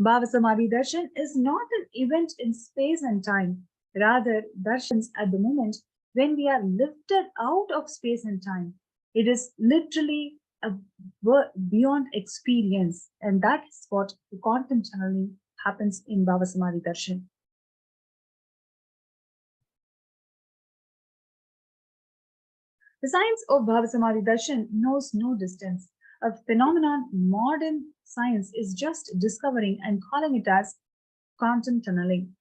Bhava Samadhi Darshan is not an event in space and time. Rather, Darshan's at the moment when we are lifted out of space and time. It is literally a beyond experience, and that is what the quantum channeling happens in Bhava Samadhi Darshan. The science of Bhava Samadhi Darshan knows no distance, a phenomenon modern science is just discovering and calling it as quantum tunneling.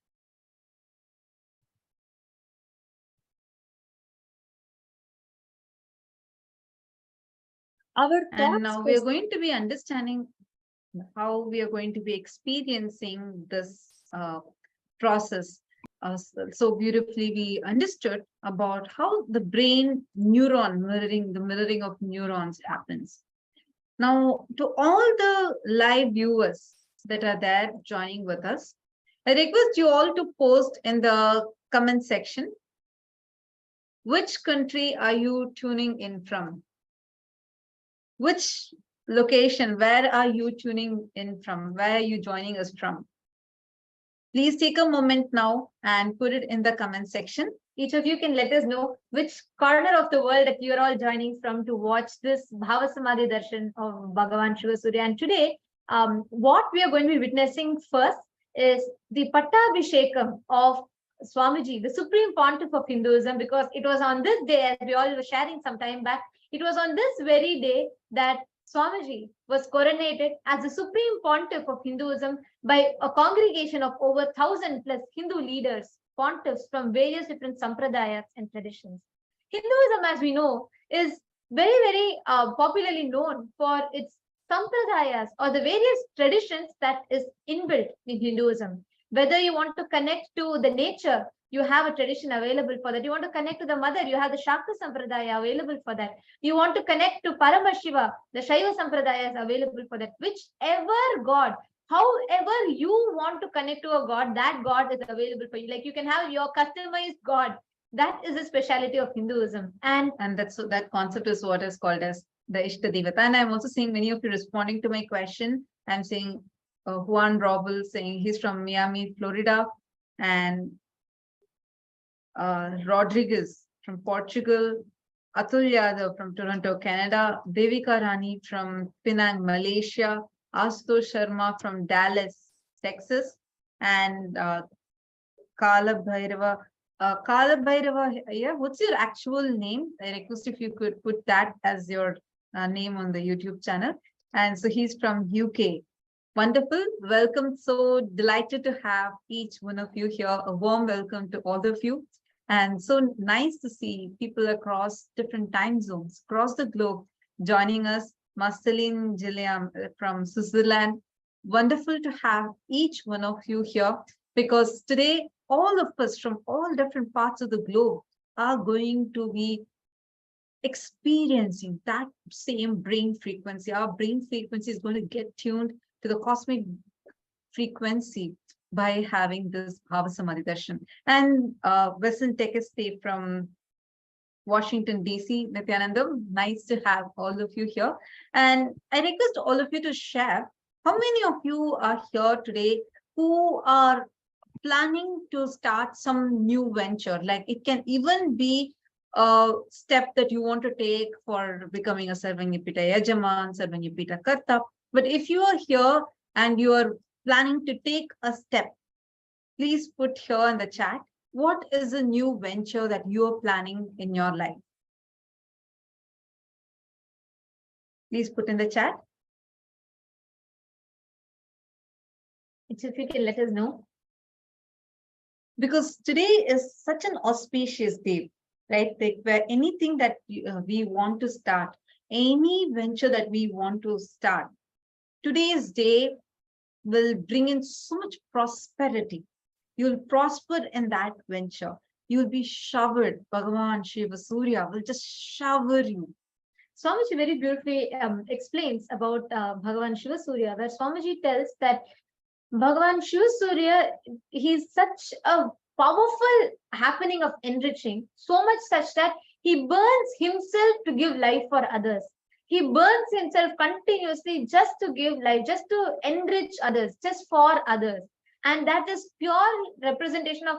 And now we are going to be understanding how we are going to be experiencing this process. So beautifully we understood about how the brain neuron mirroring, the mirroring of neurons happens. Now, to all the live viewers that are there joining with us, I request you all to post in the comment section, which country are you tuning in from? Which location, where are you tuning in from? Where are you joining us from? Please take a moment now and put it in the comment section. Each of you can let us know which corner of the world that you're all joining from to watch this Bhava Samadhi Darshan of Bhagavan Shiva Surya. And today, what we are going to be witnessing first is the Pattabhishekam of Swamiji, the Supreme Pontiff of Hinduism, because it was on this day, as we all were sharing some time back, it was on this very day that Swamiji was coronated as the Supreme Pontiff of Hinduism by a congregation of over 1,000 plus Hindu leaders, pontiffs from various different sampradayas and traditions. Hinduism, as we know, is very popularly known for its sampradayas or the various traditions that is inbuilt in Hinduism. Whether you want to connect to the nature, you have a tradition available for that. You want to connect to the mother, you have the Shakta Sampradaya available for that. You want to connect to Paramashivam, the Shaiva Sampradaya is available for that. Whichever God, however you want to connect to a God, that God is available for you. Like you can have your customized God. That is the speciality of Hinduism. And that concept is what is called as the Ishtadevata. And I'm also seeing many of you responding to my question. I'm seeing Juan Robel saying he's from Miami, Florida, and Rodriguez from Portugal, Atul Yadav from Toronto, Canada, Devika Rani from Penang, Malaysia, Asto Sharma from Dallas, Texas, and Kala Bhairava. Kala Bhairava, yeah, what's your actual name? I request if you could put that as your name on the YouTube channel. And so he's from UK. Wonderful. Welcome. So delighted to have each one of you here. A warm welcome to all of you. And so nice to see people across different time zones, across the globe, joining us. Marceline Gilliam from Switzerland. Wonderful to have each one of you here, because today, all of us from all different parts of the globe are going to be experiencing that same brain frequency. Our brain frequency is going to get tuned to the cosmic frequency by having this Bhava Samadhi Darshan. And Western Tekeste from Washington, D.C., Nithyananda, nice to have all of you here. And I request all of you to share how many of you are here today who are planning to start some new venture. Like it can even be a step that you want to take for becoming a Sarvanyapita Yajaman, Sarvanyapita Karta. But if you are here and you are planning to take a step, please put here in the chat, what is a new venture that you are planning in your life? Please put in the chat. If you can let us know. Because today is such an auspicious day, right? Like where anything that we want to start, any venture that we want to start, today's day will bring in so much prosperity. You'll prosper in that venture. You'll be showered. Bhagavan Shiva Surya will just shower you. Swamiji very beautifully explains about Bhagavan Shiva Surya, where Swamiji tells that Bhagavan Shiva Surya, he's such a powerful happening of enriching, so much such that he burns himself to give life for others. He burns himself continuously just to give life, just to enrich others, just for others. And that is pure representation of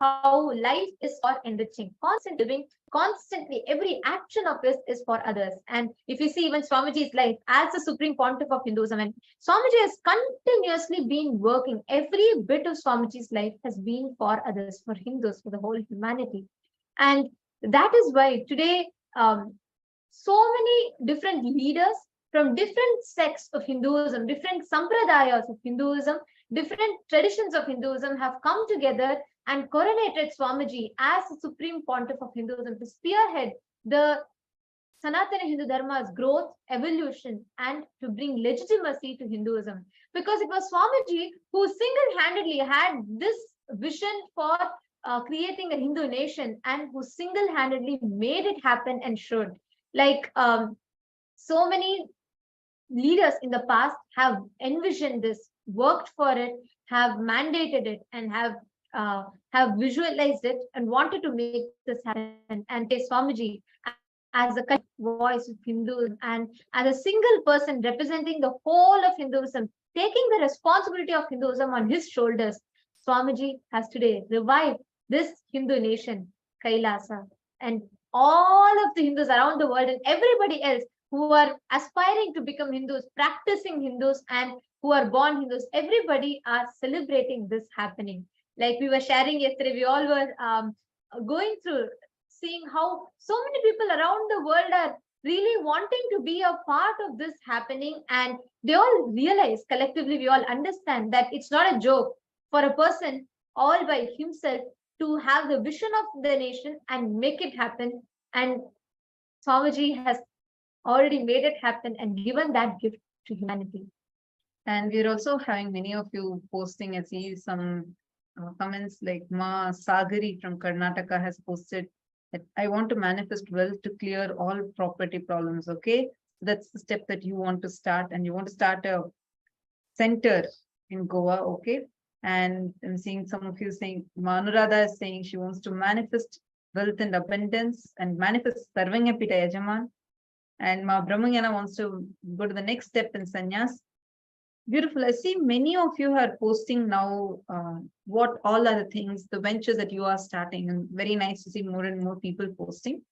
how life is for enriching, constantly living, constantly every action of his is for others. And if you see even Swamiji's life as the supreme pontiff of Hinduism, and Swamiji has continuously been working, every bit of Swamiji's life has been for others, for Hindus, for the whole humanity. And that is why today so many different leaders from different sects of Hinduism, different sampradayas of Hinduism, different traditions of Hinduism have come together and coronated Swamiji as the supreme pontiff of Hinduism to spearhead the Sanatana Hindu Dharma's growth, evolution, and to bring legitimacy to Hinduism. Because it was Swamiji who single handedly had this vision for creating a Hindu nation and who single handedly made it happen and showed. Like so many leaders in the past have envisioned this, worked for it, have mandated it, and have visualized it and wanted to make this happen. And today, Swamiji, as a voice of Hinduism and as a single person representing the whole of Hinduism, taking the responsibility of Hinduism on his shoulders, Swamiji has today revived this Hindu nation, Kailasa, and all of the Hindus around the world and everybody else who are aspiring to become Hindus, practicing Hindus, and who are born Hindus, everybody are celebrating this happening. Like we were sharing yesterday, we all were going through, seeing how so many people around the world are really wanting to be a part of this happening. And they all realize, collectively, we all understand that it's not a joke for a person all by himself to have the vision of the nation and make it happen. And Swamiji has already made it happen and given that gift to humanity. And we're also having many of you posting. I see some comments like Ma Sagari from Karnataka has posted that I want to manifest wealth to clear all property problems. Okay, that's the step that you want to start, and you want to start a center in Goa. Okay, and I'm seeing some of you saying, Manurada is saying she wants to manifest wealth and abundance and manifest Sarvangapita Yajaman. And Ma Brahmanyana wants to go to the next step in sannyas. Beautiful. I see many of you are posting now what all are the things, the ventures that you are starting, and very nice to see more and more people posting.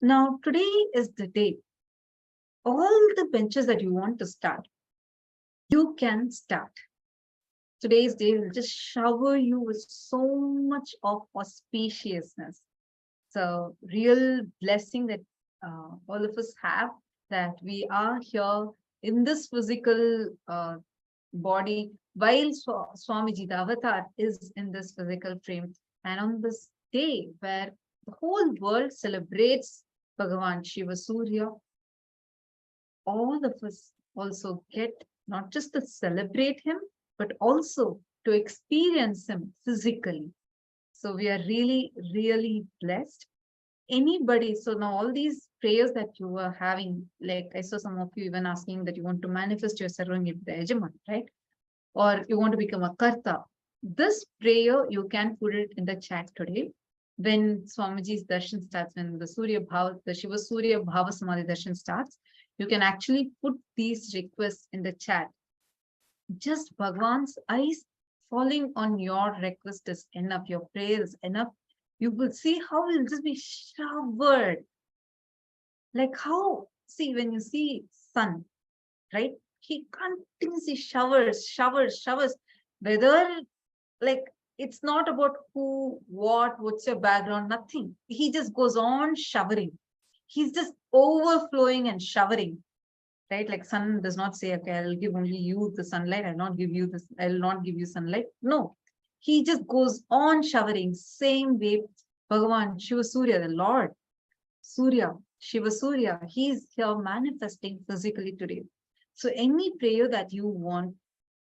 Now, today is the day. All the ventures that you want to start, you can start. Today's day will just shower you with so much of auspiciousness. So, real blessing that all of us have, that we are here in this physical body, while Swamiji, the avatar, is in this physical frame. And on this day where the whole world celebrates Bhagavan Shiva Surya, all of us also get not just to celebrate him, but also to experience him physically. So we are really, really blessed. Anybody, so now all these prayers that you are having, like I saw some of you even asking that you want to manifest your Sarvangapita Yajaman, right? Or you want to become a Karta. This prayer, you can put it in the chat today. When Swamiji's darshan starts, when the Surya Bhava, the Shiva Surya Bhava Samadhi darshan starts, you can actually put these requests in the chat. Just Bhagwan's eyes falling on your request is enough, your prayer is enough. You will see how it will just be showered. Like how, see, when you see sun, right? He continuously showers. Whether, like, it's not about who, what's your background, nothing. He just goes on showering. He's just overflowing and showering, right? Like sun does not say, okay, I'll give only you the sunlight. I'll not give you this. I'll not give you sunlight. No, he just goes on showering. Same way, Bhagavan Shiva Surya, the Lord Surya, Shiva Surya, he's here manifesting physically today. So any prayer that you want,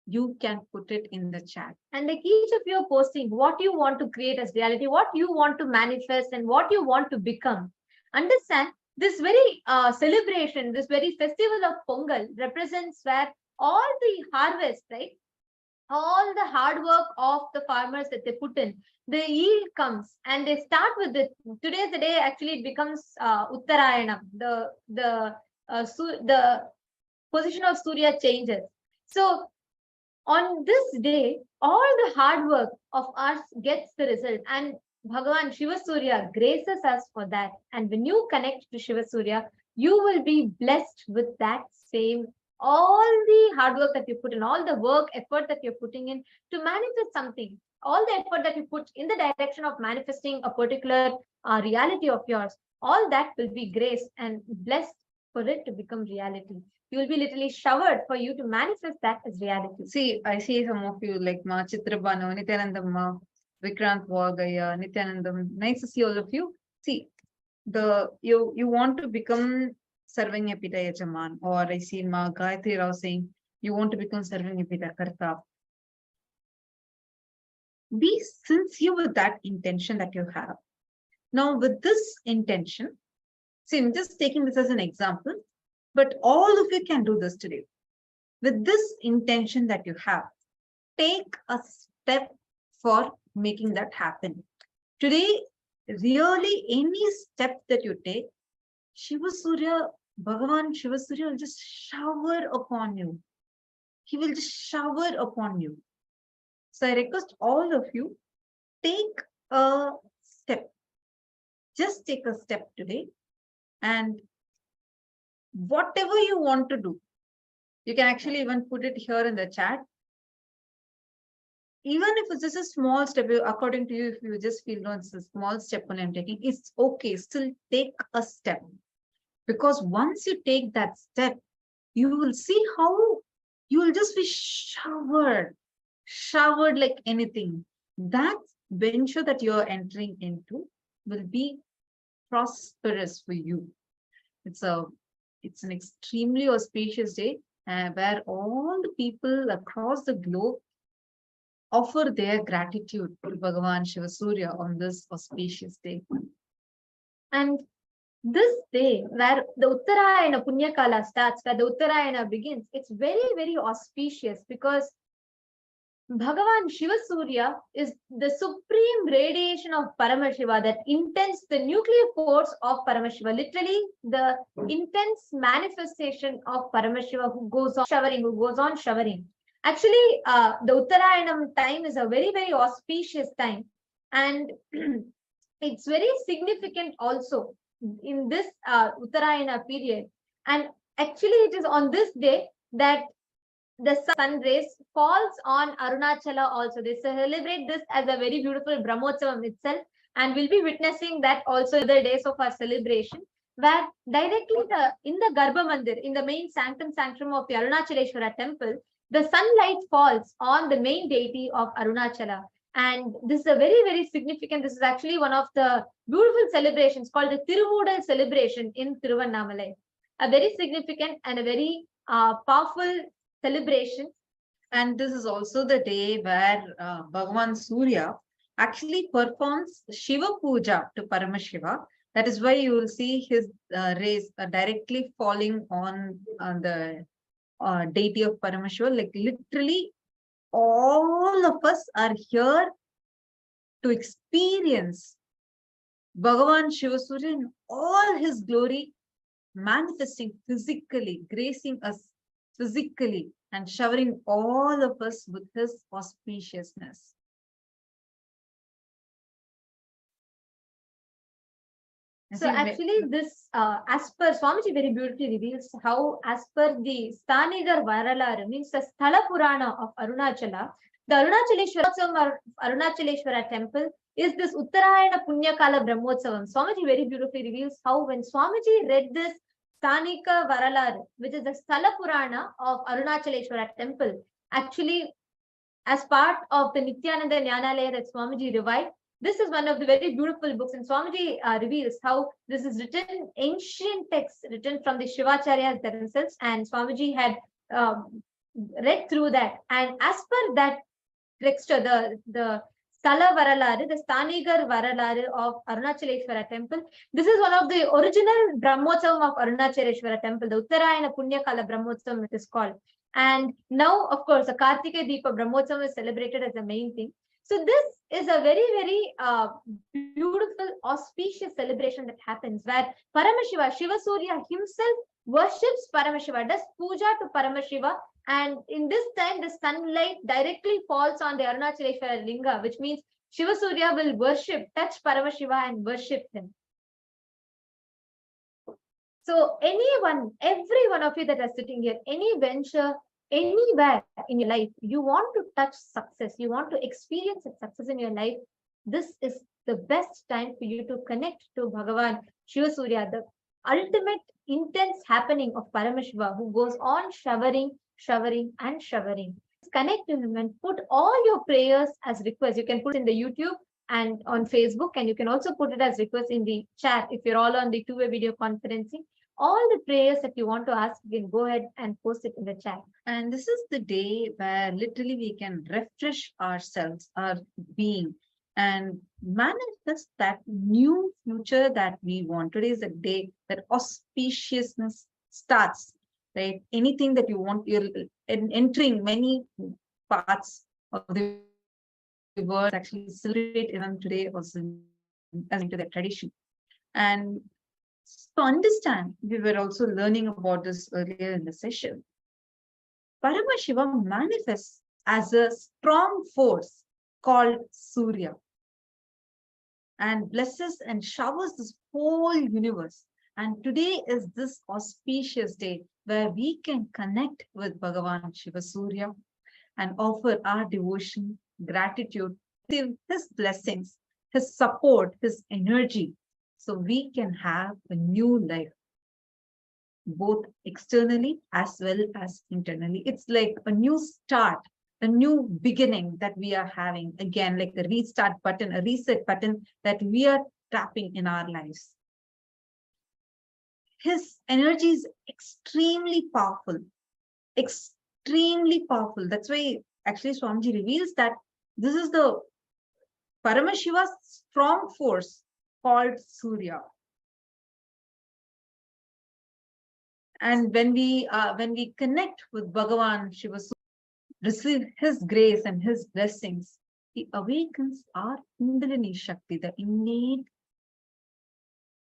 you can put it in the chat. And like each of you are posting what you want to create as reality, what you want to manifest, and what you want to become. Understand, this very celebration, this very festival of Pongal represents where all the harvest, right? all the hard work of the farmers that they put in, the yield comes, and they start with it. Today's the day, actually, it becomes Uttarayanam. The position of Surya changes. So on this day, all the hard work of ours gets the result, and Bhagavan Shiva Surya graces us for that. And when you connect to Shiva Surya, you will be blessed with that same, all the hard work that you put in, all the work, effort that you're putting in to manifest something, all the effort that you put in the direction of manifesting a particular reality of yours, all that will be graced and blessed for it to become reality. You will be literally showered for you to manifest that as reality. See, I see some of you like Ma Chitrabano, Nithyananda, Vikrant Vagaya, Nithyanandam. Nice to see all of you. See, you want to become serving Epita Yajaman, or I see Ma Gayatri Rao saying you want to become serving Epita Karta. Be sincere with that intention that you have. Now, with this intention, see, I'm just taking this as an example, but all of you can do this today. With this intention that you have, take a step for making that happen. Today, really any step that you take, Shiva Surya, Bhagavan Shiva Surya will just shower upon you. He will just shower upon you. So I request all of you, take a step. Just take a step today, and whatever you want to do, you can actually even put it here in the chat. Even if it's just a small step, according to you, if you just feel no, it's a small step when I'm taking, it's okay. Still take a step. Because once you take that step, you will see how you will just be showered like anything. That venture that you're entering into will be prosperous for you. It's an extremely auspicious day where all the people across the globe offer their gratitude to Bhagavan Shiva Surya on this auspicious day. And this day, where the Uttarayana Punya Kala starts, where the Uttarayana begins, it's very, very auspicious because Bhagavan Shiva Surya is the supreme radiation of Paramashiva that intends the nuclear force of Paramashiva, literally the intense manifestation of Paramashiva who goes on showering. Actually, the Uttarayanam time is a very, very auspicious time, and it's very significant also in this Uttarayana period. And actually, it is on this day that the sun rays falls on Arunachala also. They celebrate this as a very beautiful Brahmotsavam itself, and we'll be witnessing that also the days of our celebration, where directly in the Garbha Mandir, in the main sanctum of the Arunachaleshwara temple, the sunlight falls on the main deity of Arunachala. And this is a very, very significant, this is actually one of the beautiful celebrations called the Tiruvudal celebration in Tiruvannamalai. A very significant and a very powerful celebration. And this is also the day where Bhagavan Surya actually performs Shiva Puja to Paramashiva. That is why you will see his rays directly falling on the deity of Paramashiva. Like literally all of us are here to experience Bhagavan Shiva Surya in all his glory, manifesting physically, gracing us physically, and showering all of us with his auspiciousness. So actually this, as per Swamiji very beautifully reveals how, as per the Stanigar Varalaru, means the Sthala Purana of Arunachala, the Arunachaleshwara temple is this Uttarayana Punyakala Brahmotsavam. Swamiji very beautifully reveals how when Swamiji read this Stanika Varalaru, which is the Sthala Purana of Arunachaleshwara temple, actually as part of the Nithyananda Jnanalaya that Swamiji revived, this is one of the very beautiful books, and Swamiji reveals how this is written, ancient texts written from the Shivacharyas themselves, and Swamiji had read through that. And as per that texture, the Sthala Varalaru, the Stanigar Varalaru of Arunachaleshwara temple, this is one of the original Brahmotsavam of Arunachaleshwara temple, the Uttarayana Punyakala Brahmotsavam it is called. And now, of course, the Kartika Deepa Brahmotsavam is celebrated as the main thing. So this is a very, very beautiful, auspicious celebration that happens where Paramashiva, Shiva Surya himself worships Paramashiva, does puja to Paramashiva. And in this time, the sunlight directly falls on the Arunachaleshwara Linga, which means Shiva Surya will worship, touch Paramashiva and worship him. So anyone, every one of you that are sitting here, any venture, anywhere in your life, you want to touch success, you want to experience success in your life, this is the best time for you to connect to Bhagavan Shiva Surya, the ultimate intense happening of Paramashiva, who goes on showering, showering and showering. Connect to him and put all your prayers as requests. You can put in the YouTube and on Facebook, and you can also put it as requests in the chat if you're all on the two-way video conferencing. All the prayers that you want to ask, you can go ahead and post it in the chat. And this is the day where literally we can refresh ourselves, our being, and manifest that new future that we want. Today is the day that auspiciousness starts, right? Anything that you want, you're entering many parts of the world, actually celebrate even today also as into the tradition. And to understand, we were also learning about this earlier in the session. Paramashivam manifests as a strong force called Surya and blesses and showers this whole universe. And today is this auspicious day where we can connect with Bhagavan Shiva Surya and offer our devotion, gratitude, his blessings, his support, his energy, so we can have a new life, both externally as well as internally. It's like a new start, a new beginning that we are having, again, like a restart button, a reset button that we are tapping in our lives. His energy is extremely powerful, extremely powerful. That's why actually Swamiji reveals that this is the Paramashiva's strong force called Surya. And when we connect with Bhagavan Shiva, receive his grace and his blessings, he awakens our Kundalini Shakti, the innate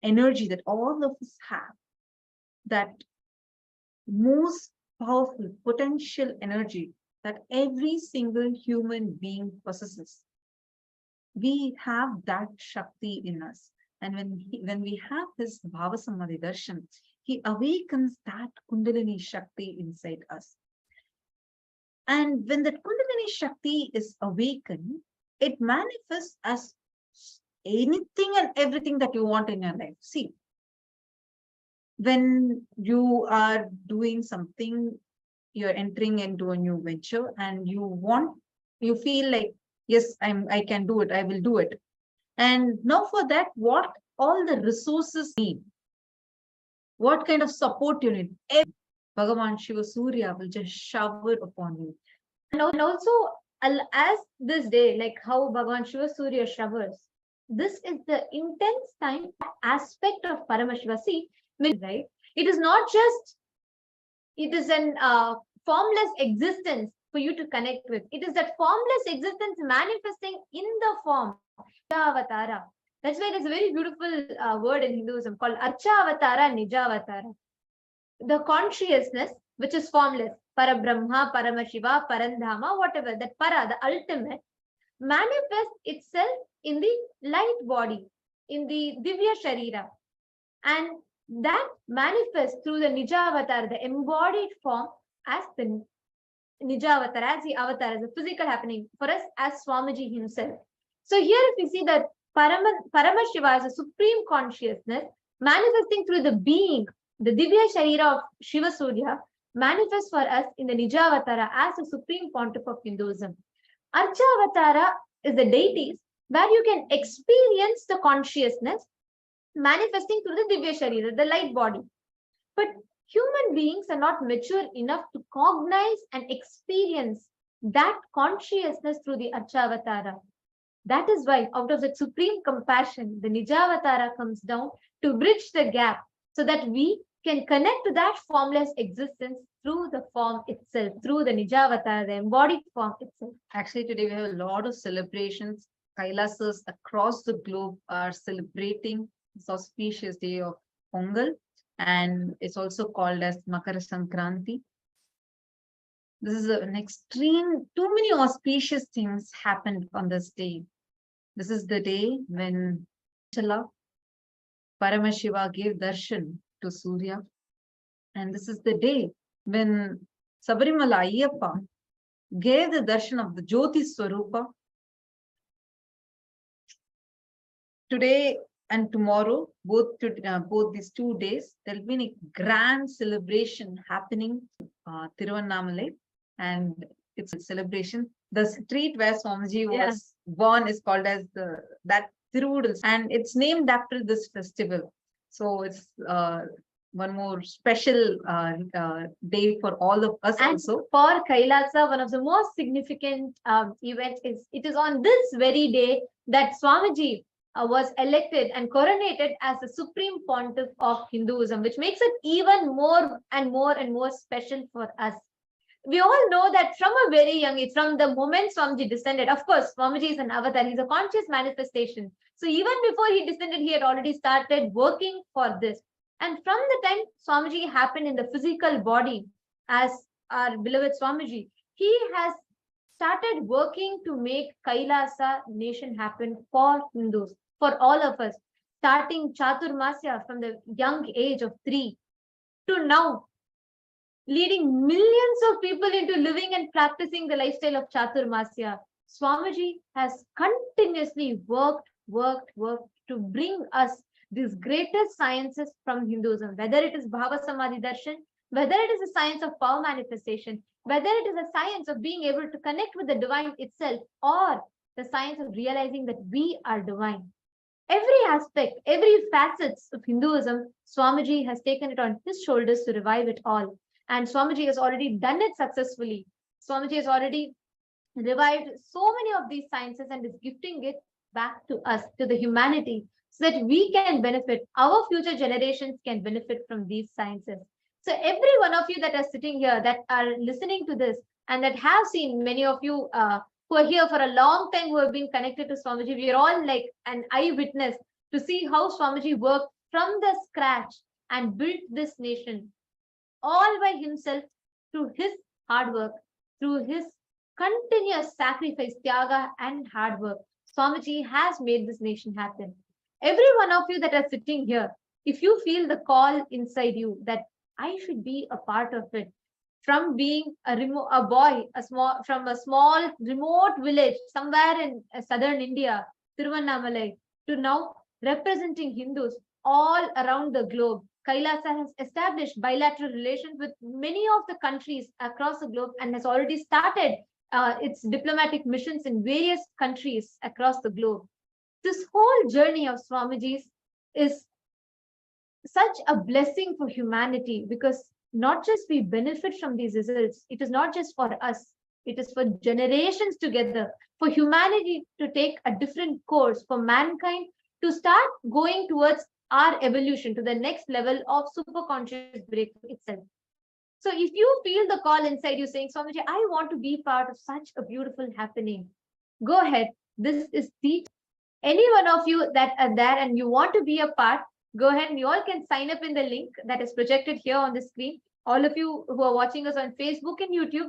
energy that all of us have, that most powerful potential energy that every single human being possesses. We have that Shakti in us. And when we have this Bhava Samadhi Darshan, he awakens that Kundalini Shakti inside us. And when that Kundalini Shakti is awakened, it manifests as anything and everything that you want in your life. See, when you are doing something, you're entering into a new venture and you feel like, yes, I can do it, I will do it. And now for that, what all the resources need, what kind of support you need, Bhagavan Shiva Surya will just shower upon you. And also, as this day, like how Bhagavan Shiva Surya showers, this is the intense time aspect of Paramashiva. See, right? It is not just, it is an formless existence for you to connect with. It is that formless existence manifesting in the form, Avatara. That's why there's a very beautiful word in Hinduism called Archa Avatara, Nija Avatara. The consciousness, which is formless, Parabrahma, Paramashiva, Parandhama, whatever, that Para, the ultimate, manifests itself in the light body, in the Divya Sharira. And that manifests through the Nija Avatar, the embodied form, as the Nija Avatar, as the avatar, as a physical happening for us as Swamiji himself. So here if we see that Paramashiva is a supreme consciousness manifesting through the being, the Divya Sharira of Shiva Surya, manifests for us in the Nija Avatara as a supreme pontiff of Hinduism. Archa Avatara is the deities where you can experience the consciousness manifesting through the Divya Sharira, the light body. But human beings are not mature enough to cognize and experience that consciousness through the Archa Avatara. That is why, out of that supreme compassion, the Nija Avatara comes down to bridge the gap so that we can connect to that formless existence through the form itself, through the Nijavatar, the embodied form itself. Actually, today we have a lot of celebrations. Kailasas across the globe are celebrating this auspicious day of Pongal, and it's also called as Makara Sankranti. This is an extreme, too many auspicious things happened on this day. This is the day when Paramashiva gave Darshan to Surya. And this is the day when Sabarimala Ayyappa gave the darshan of the Jyoti Swarupa. Today and tomorrow, both these 2 days, there will be a grand celebration happening Tiruvannamalai, and it's a celebration. The street where Swamiji was born is called as that Tirudal, and it's named after this festival. So it's one more special day for all of us. And also for Kailasa, one of the most significant events is it is on this very day that Swamiji was elected and coronated as the Supreme Pontiff of Hinduism, which makes it even more and more and more special for us. We all know that from a very young age, from the moment Swamiji descended, of course, Swamiji is an avatar, he's a conscious manifestation. So even before he descended, he had already started working for this. And from the time Swamiji happened in the physical body as our beloved Swamiji, he has started working to make Kailasa nation happen for Hindus, for all of us, starting Chaturmasya from the young age of 3 to now, leading millions of people into living and practicing the lifestyle of Chaturmasya. Swamiji has continuously worked to bring us these greatest sciences from Hinduism, whether it is Bhava Samadhi Darshan, whether it is a science of power manifestation, whether it is a science of being able to connect with the divine itself, or the science of realizing that we are divine. Every aspect, every facets of Hinduism, Swamiji has taken it on his shoulders to revive it all. And Swamiji has already done it successfully. Swamiji has already revived so many of these sciences and is gifting it back to us, to the humanity, so that we can benefit, our future generations can benefit from these sciences. So every one of you that are sitting here, that are listening to this, and that have seen, many of you who are here for a long time, who have been connected to Swamiji, we are all like an eyewitness to see how Swamiji worked from the scratch and built this nation all by himself through his hard work, through his continuous sacrifice, tyaga, and hard work. Swamiji has made this nation happen. Every one of you that are sitting here, if you feel the call inside you that I should be a part of it, from being a boy, from a small remote village somewhere in southern India, Tiruvannamalai, to now representing Hindus all around the globe. Kailasa has established bilateral relations with many of the countries across the globe and has already started its diplomatic missions in various countries across the globe. This whole journey of Swamiji's is such a blessing for humanity, because not just we benefit from these results, it is not just for us, it is for generations together, for humanity to take a different course, for mankind to start going towards our evolution to the next level of superconscious breakthrough itself. So if you feel the call inside you saying, Swamiji, I want to be part of such a beautiful happening, go ahead. This is the, any one of you that are there and you want to be a part, go ahead and you all can sign up in the link that is projected here on the screen. All of you who are watching us on Facebook and YouTube,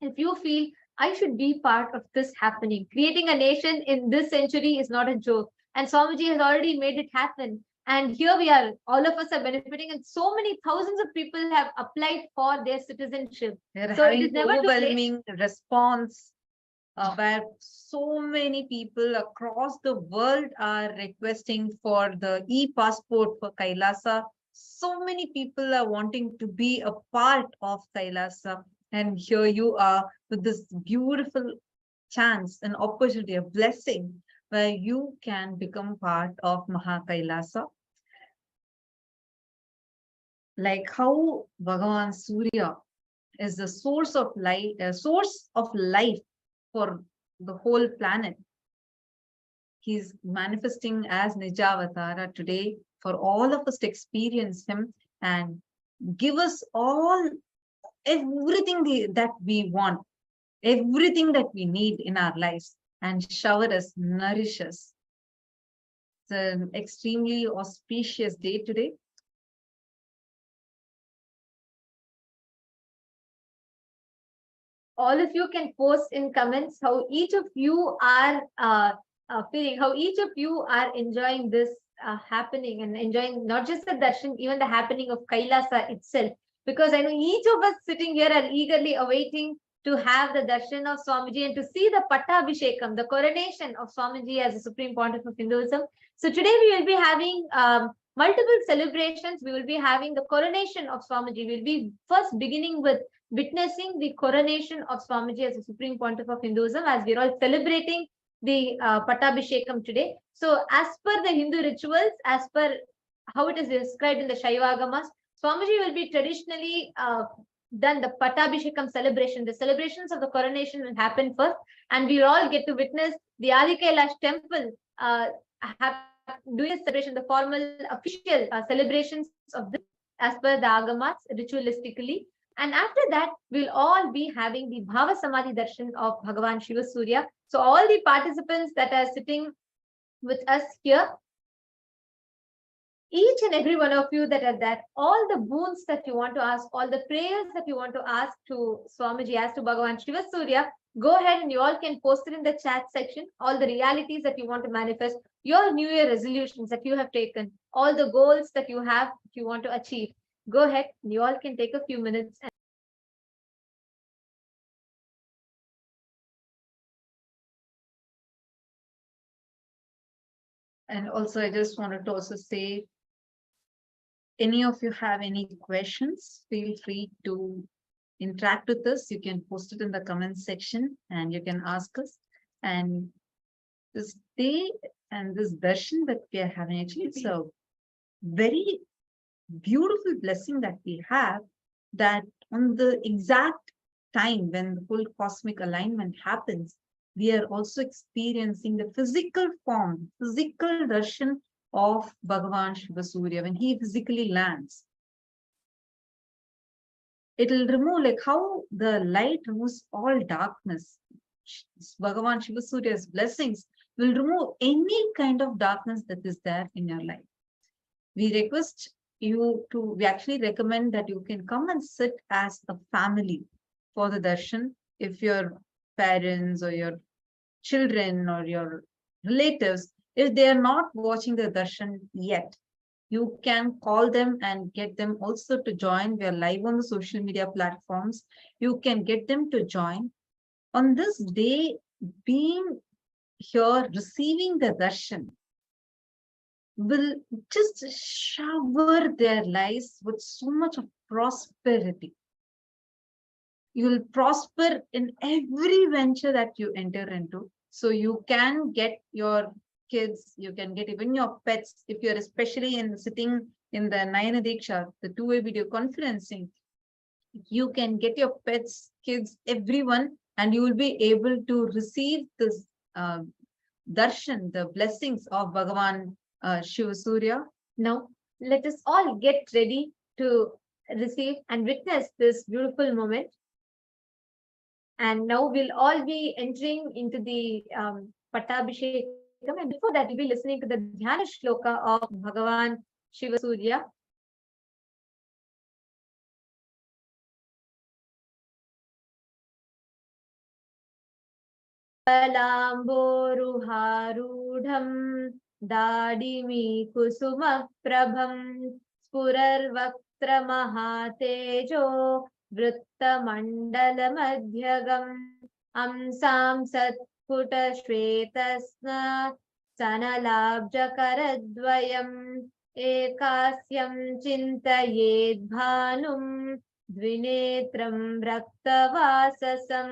if you feel I should be part of this happening, creating a nation in this century is not a joke. And Swamiji has already made it happen. And here we are, all of us are benefiting, and so many thousands of people have applied for their citizenship. They're so having it is never too late. overwhelming response where so many people across the world are requesting for the e-passport for Kailasa. So many people are wanting to be a part of Kailasa. And here you are with this beautiful chance, an opportunity, a blessing, where you can become part of Maha Kailasa. Like how Bhagavan Surya is the source of light, life for the whole planet. He's manifesting as Nijavatara today for all of us to experience him and give us all everything that we want, everything that we need in our lives, and shower us, nourish us. It's an extremely auspicious day today. All of you can post in comments how each of you are feeling, how each of you are enjoying this happening and enjoying not just the darshan, even the happening of Kailasa itself. Because I know each of us sitting here are eagerly awaiting to have the darshan of Swamiji and to see the Pattabhishekam, the coronation of Swamiji as the Supreme Pontiff of Hinduism. So today we will be having multiple celebrations. We will be having the coronation of Swamiji. We will be first beginning with witnessing the coronation of Swamiji as the Supreme Pontiff of Hinduism, as we're all celebrating the Pattabhishekam today. So as per the Hindu rituals, as per how it is described in the Shaivagamas, Swamiji will be traditionally done the Pattabhishekam celebration. The celebrations of the coronation will happen first, and we all get to witness the Adi Kailash temple doing a celebration, the formal official celebrations of this as per the Agamas ritualistically. And after that, we'll all be having the Bhava Samadhi Darshan of Bhagavan Shiva Surya. So all the participants that are sitting with us here, each and every one of you that are there, all the boons that you want to ask, all the prayers that you want to ask to Swamiji as to Bhagavan Shiva Surya, go ahead and you all can post it in the chat section. All the realities that you want to manifest, your New Year resolutions that you have taken, all the goals that you have, if you want to achieve, go ahead. You all can take a few minutes. And also, I just wanted to also say, any of you have any questions, feel free to interact with us. You can post it in the comments section and you can ask us. And this day and this darshan that we are having, actually, it's a very beautiful blessing that we have, that on the exact time when the full cosmic alignment happens, we are also experiencing the physical form, physical darshan of Bhagavan Shiva Surya when he physically lands. It will remove, like how the light removes all darkness. Bhagavan Shiva Surya's blessings will remove any kind of darkness that is there in your life. We request you to, we actually recommend that you can come and sit as a family for the darshan. If your parents or your children or your relatives, if they are not watching the darshan yet, you can call them and get them also to join. We are live on the social media platforms. You can get them to join. On this day, being here, receiving the darshan will just shower their lives with so much of prosperity. You will prosper in every venture that you enter into. So you can get your kids, you can get even your pets, if you're especially sitting in the Nayana Diksha, the two-way video conferencing, you can get your pets, kids, everyone, and you will be able to receive this darshan, the blessings of Bhagavan Shiva Surya. Now, let us all get ready to receive and witness this beautiful moment. And now we'll all be entering into the Pattabhishekam. And before that, we'll be listening to the Dhyana Shloka of Bhagavan Shiva Surya. Lamboruharudham Dadimi Kusumaprabham Spurarvaktra Mahatejo Vrittamandalamedhyagam Amsam Satputa Shvetasna Sanalabjakaradvayam Ekasyam Chintayed Bhanum Dvinetram Raktavasasam.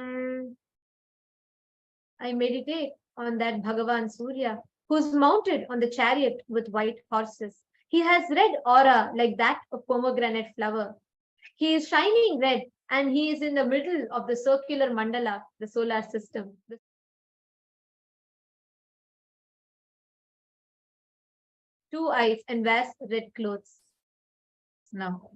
I meditate on that Bhagavan Surya, who's mounted on the chariot with white horses. He has red aura like that of pomegranate flower. He is shining red, and he is in the middle of the circular mandala, the solar system. Two eyes and wears red clothes. Now,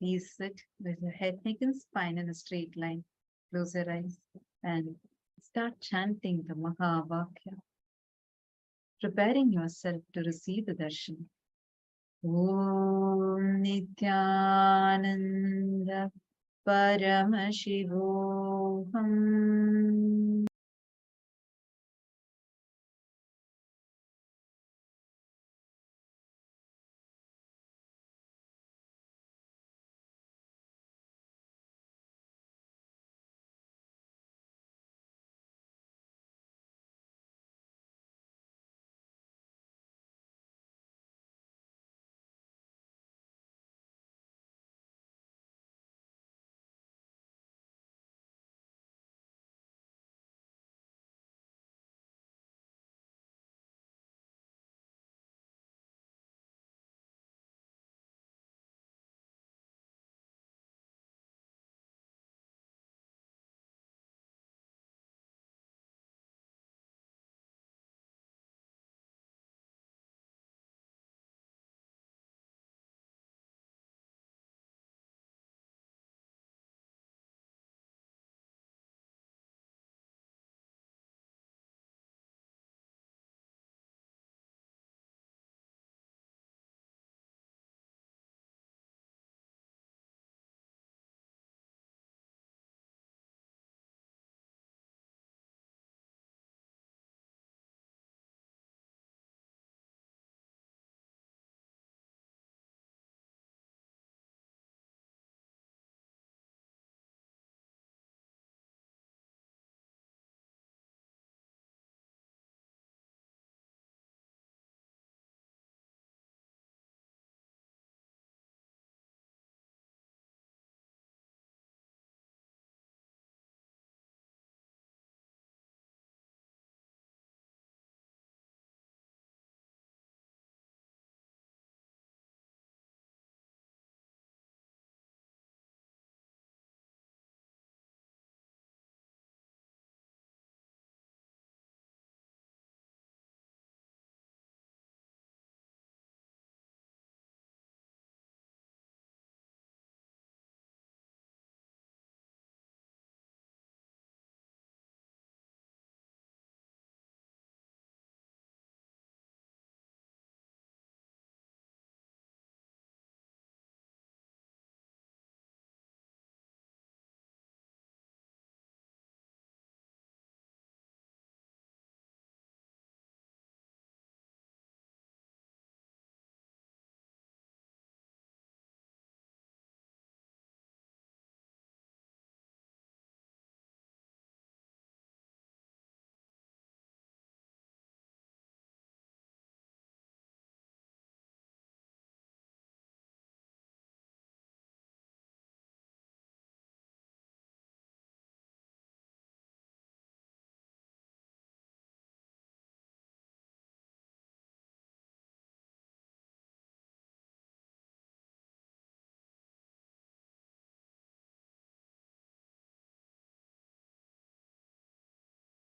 Please sit with your head, neck, and spine in a straight line. Close your eyes and start chanting the Mahavakya, preparing yourself to receive the darshan. Om Nithyananda Paramashivam.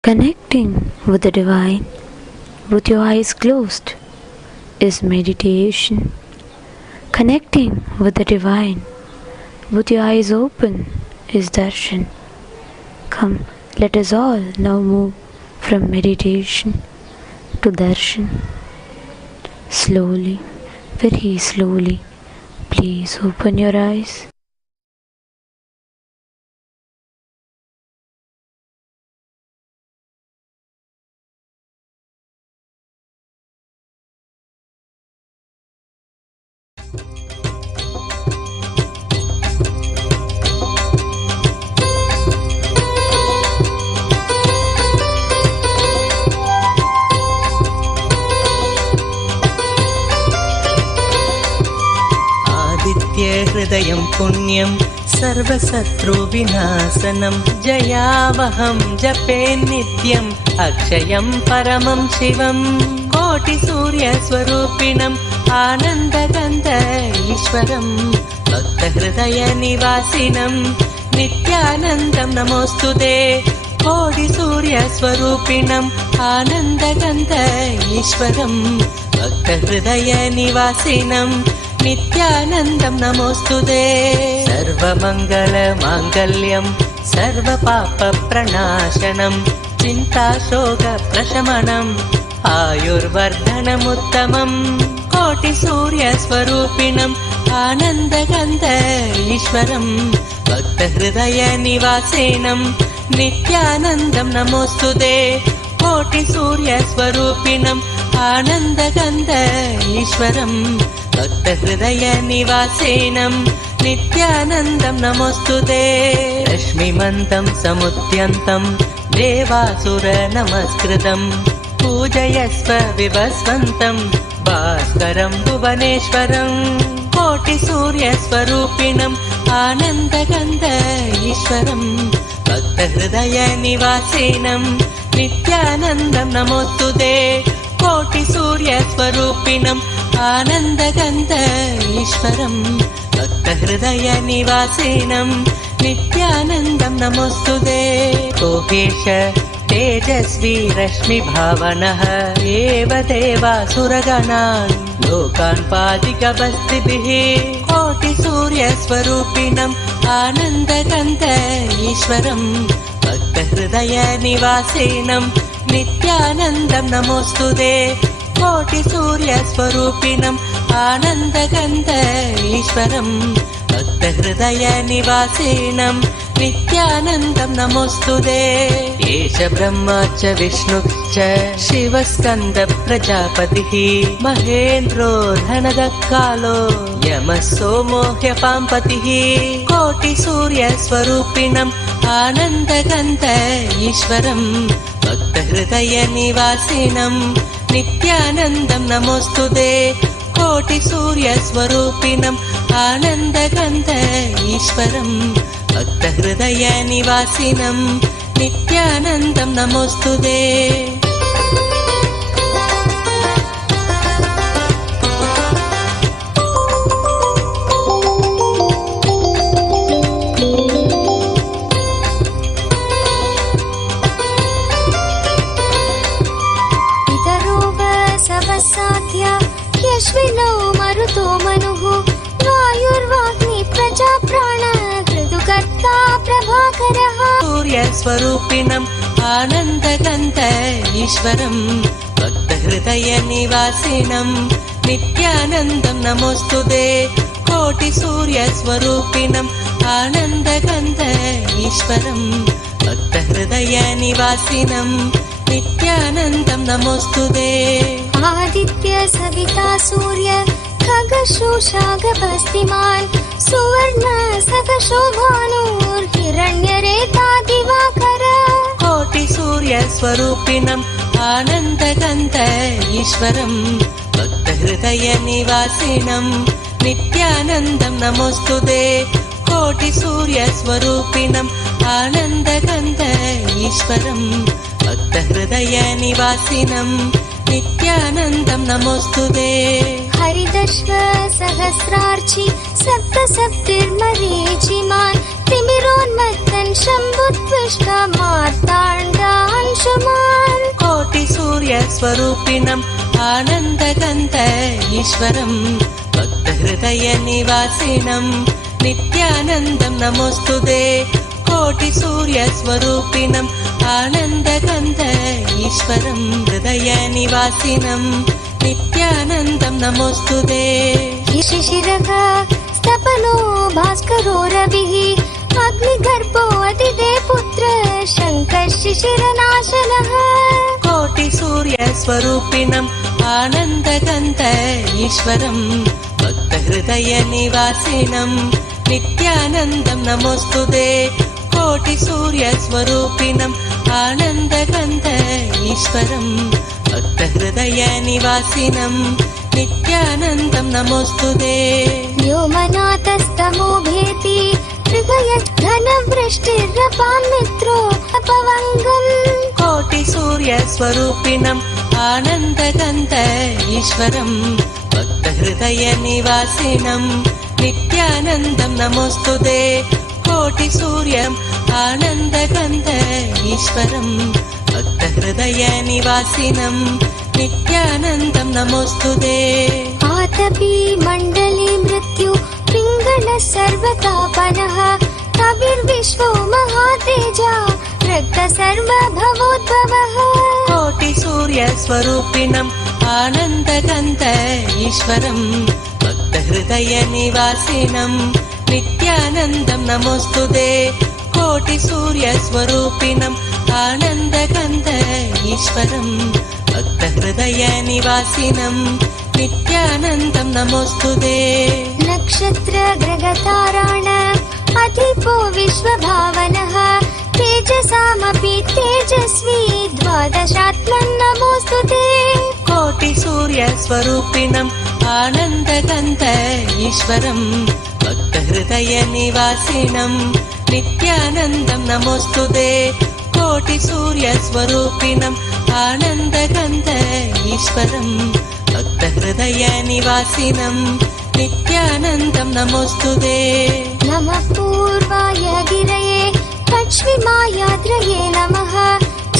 Connecting with the divine with your eyes closed is meditation. Connecting with the divine with your eyes open is darshan. Come, let us all now move from meditation to darshan. Slowly, very slowly, please open your eyes. हृदयं पुण्यं सर्वशत्रुविनाशनं जयावहं जपे नित्यम् अक्षयं परमं शिवं कोटिसूर्यस्वरूपिणम् आनन्दगन्ध ईश्वरं भक्तहृदयनिवासिनं नित्यानन्दं नमोऽस्तुते कोटिसूर्यस्वरूपिणम् आनन्दगन्ध ईश्वरं भक्तहृदयनिवासिनं नित्यानन्दं नमोऽस्तुते सर्वमङ्गलमाङ्गल्यं सर्वपापप्रणाशनं चिन्ताशोकप्रशमनम् आयुर्वर्धनमुत्तमम् कोटिसूर्यस्वरूपिणम् आनन्दगन्ध ईश्वरम् भक्तहृदयनिवासेनम् नित्यानन्दं नमोऽस्तुते कोटिसूर्यस्वरूपिणम् आनन्दगन्ध ईश्वरम् भक्तहृदयनिवासेनम् नित्यानन्दं नमोऽस्तुते रश्मिमन्तं समुद्यन्तं देवासुर नमस्कृतम् पूजयस्व विवस्वन्तं भास्करं भुवनेश्वरम् कोटिसूर्यस्वरूपिणम् आनन्दगन्ध ईश्वरम् भक्तहृदयनिवासिनम् नित्यानन्दं नमोऽस्तुते कोटिसूर्यस्वरूपिणम् आनन्दगन्ध ईश्वरम् भक्तहृदयनिवासिनम् नित्यानन्दं नमोऽस्तुते कोहेश तेजस्वी रश्मिभावनः एव देवासुरगणान् लोकान् पादिकबस्तिभिः कोटिसूर्यस्वरूपिणम् आनन्दगन्ध ईश्वरम् भक्तहृदयनिवासिनम् नित्यानन्दं नमोऽस्तुते कोटिसूर्यस्वरूपिणम् आनन्दगन्ध ईश्वरम् भक्तहृदयनिवासिनम् नित्यानन्दं नमोऽस्तुते एष ब्रह्मा च विष्णुश्च शिवस्कन्द प्रजापतिः महेन्द्रो धनदकालो यमः सोमो ह्यपाम्पतिः कोटिसूर्यस्वरूपिणम् आनन्दगन्ध ईश्वरम् भक्तहृदयनिवासिनम् नित्यानन्दं नमोऽस्तुते कोटिसूर्यस्वरूपिणम् आनन्दगन्ध ईश्वरम् भक्तहृदयनिवासिनम् नित्यानन्दं नमोऽस्तुते यश्विनो मरुतो मनुः वायुर्वाग्नि प्रजा प्राण ऋतुकर्ता प्रभाकरः सूर्यस्वरूपिणम् आनन्दगन्ध ईश्वरम् भक्तहृदयनिवासिनम् नित्यानन्दं नमोऽस्तुते कोटिसूर्यस्वरूपिणम् आनन्दगन्ध ईश्वरम् भक्तहृदयनिवासिनम् नित्यानन्दं नमोऽस्तुते आदित्य सविता सूर्य खगशोषागभस्तिमान् सुवर्ण सकशोभानुर्हिरण्यरेता दिवाकर कोटिसूर्यस्वरूपिणम् आनन्दगन्ध ईश्वरम् भक्तहृदयनिवासिनम् नित्यानन्दं नमोऽस्तुते कोटिसूर्यस्वरूपिणम् आनन्दगन्ध ईश्वरम् भक्तहृदयनिवासिनम् नित्यानन्दं नमोऽस्तुते हरिदश्व सहस्रार्चि सप्तसप्तिर्मरीचिमान् तिमिरोन्मत्तन् शम्भुत्विष्टमार्ताण्डांशुमान् कोटिसूर्यस्वरूपिणम् आनन्दगन्ध ईश्वरम् भक्तहृदयनिवासिनम् नित्यानन्दं नमोऽस्तुते कोटिसूर्यस्वरूपिणम् आनन्दगन्ध ईश्वरम् हृदयनिवासिनम् नित्यानन्दं नमोऽस्तुते शिशिरः स्तपनो भास्करो रविः अग्निगर्भो अतिथे पुत्र शङ्कर शिशिरनाशनः कोटिसूर्यस्वरूपिणम् आनन्दगन्ध ईश्वरम् भक्तहृदयनिवासिनम् नित्यानन्दं नमोऽस्तुते कोटिसूर्यस्वरूपिणम् आनन्दगन्ध ईश्वरम् भक्तहृदयनिवासिनम् नित्यानन्दं नमोऽस्तुते व्योमनाथस्तमो भेति धनवृष्टिरपां मित्रो अपवङ्गम् कोटिसूर्यस्वरूपिणम् आनन्दगन्ध ईश्वरम् भक्तहृदयनिवासिनम् नित्यानन्दं नमोऽस्तुते कोटिसूर्यम् आनन्दगन्ध ईश्वरम् भक्तहृदयनिवासिनम् नित्यानन्दं नमोऽस्तुते आतपी मण्डले मृत्यु पिङ्गलः सर्वतापनः कविर्विश्वो महातेजा रक्त सर्वभवोद्भवः कोटिसूर्यस्वरूपिणम् आनन्दगन्ध ईश्वरम् भक्तहृदयनिवासिनम् नित्यानन्दं नमोऽस्तुते कोटिसूर्यस्वरूपिणम् आनन्दगन्ध ईश्वरम् भक्तहृदयनिवासिनम् नित्यानन्दं नमोऽस्तुते नक्षत्र ग्रहताराण अधिपो विश्वभावनः तेजसामपि तेजस्वी द्वादशात्मन् नमोऽस्तुते कोटिसूर्यस्वरूपिणम् आनन्दगन्ध ईश्वरम् भक्तहृदयनिवासिनम् नित्यानन्दं नमोऽस्तुते कोटिसूर्यस्वरूपिणम् आनन्दगन्ध ईश्वरम् भक्तहृदयनिवासिनम् नित्यानन्दं नमोऽस्तुते नमः पूर्वाय गिरये लक्ष्मीमायाद्रये नमः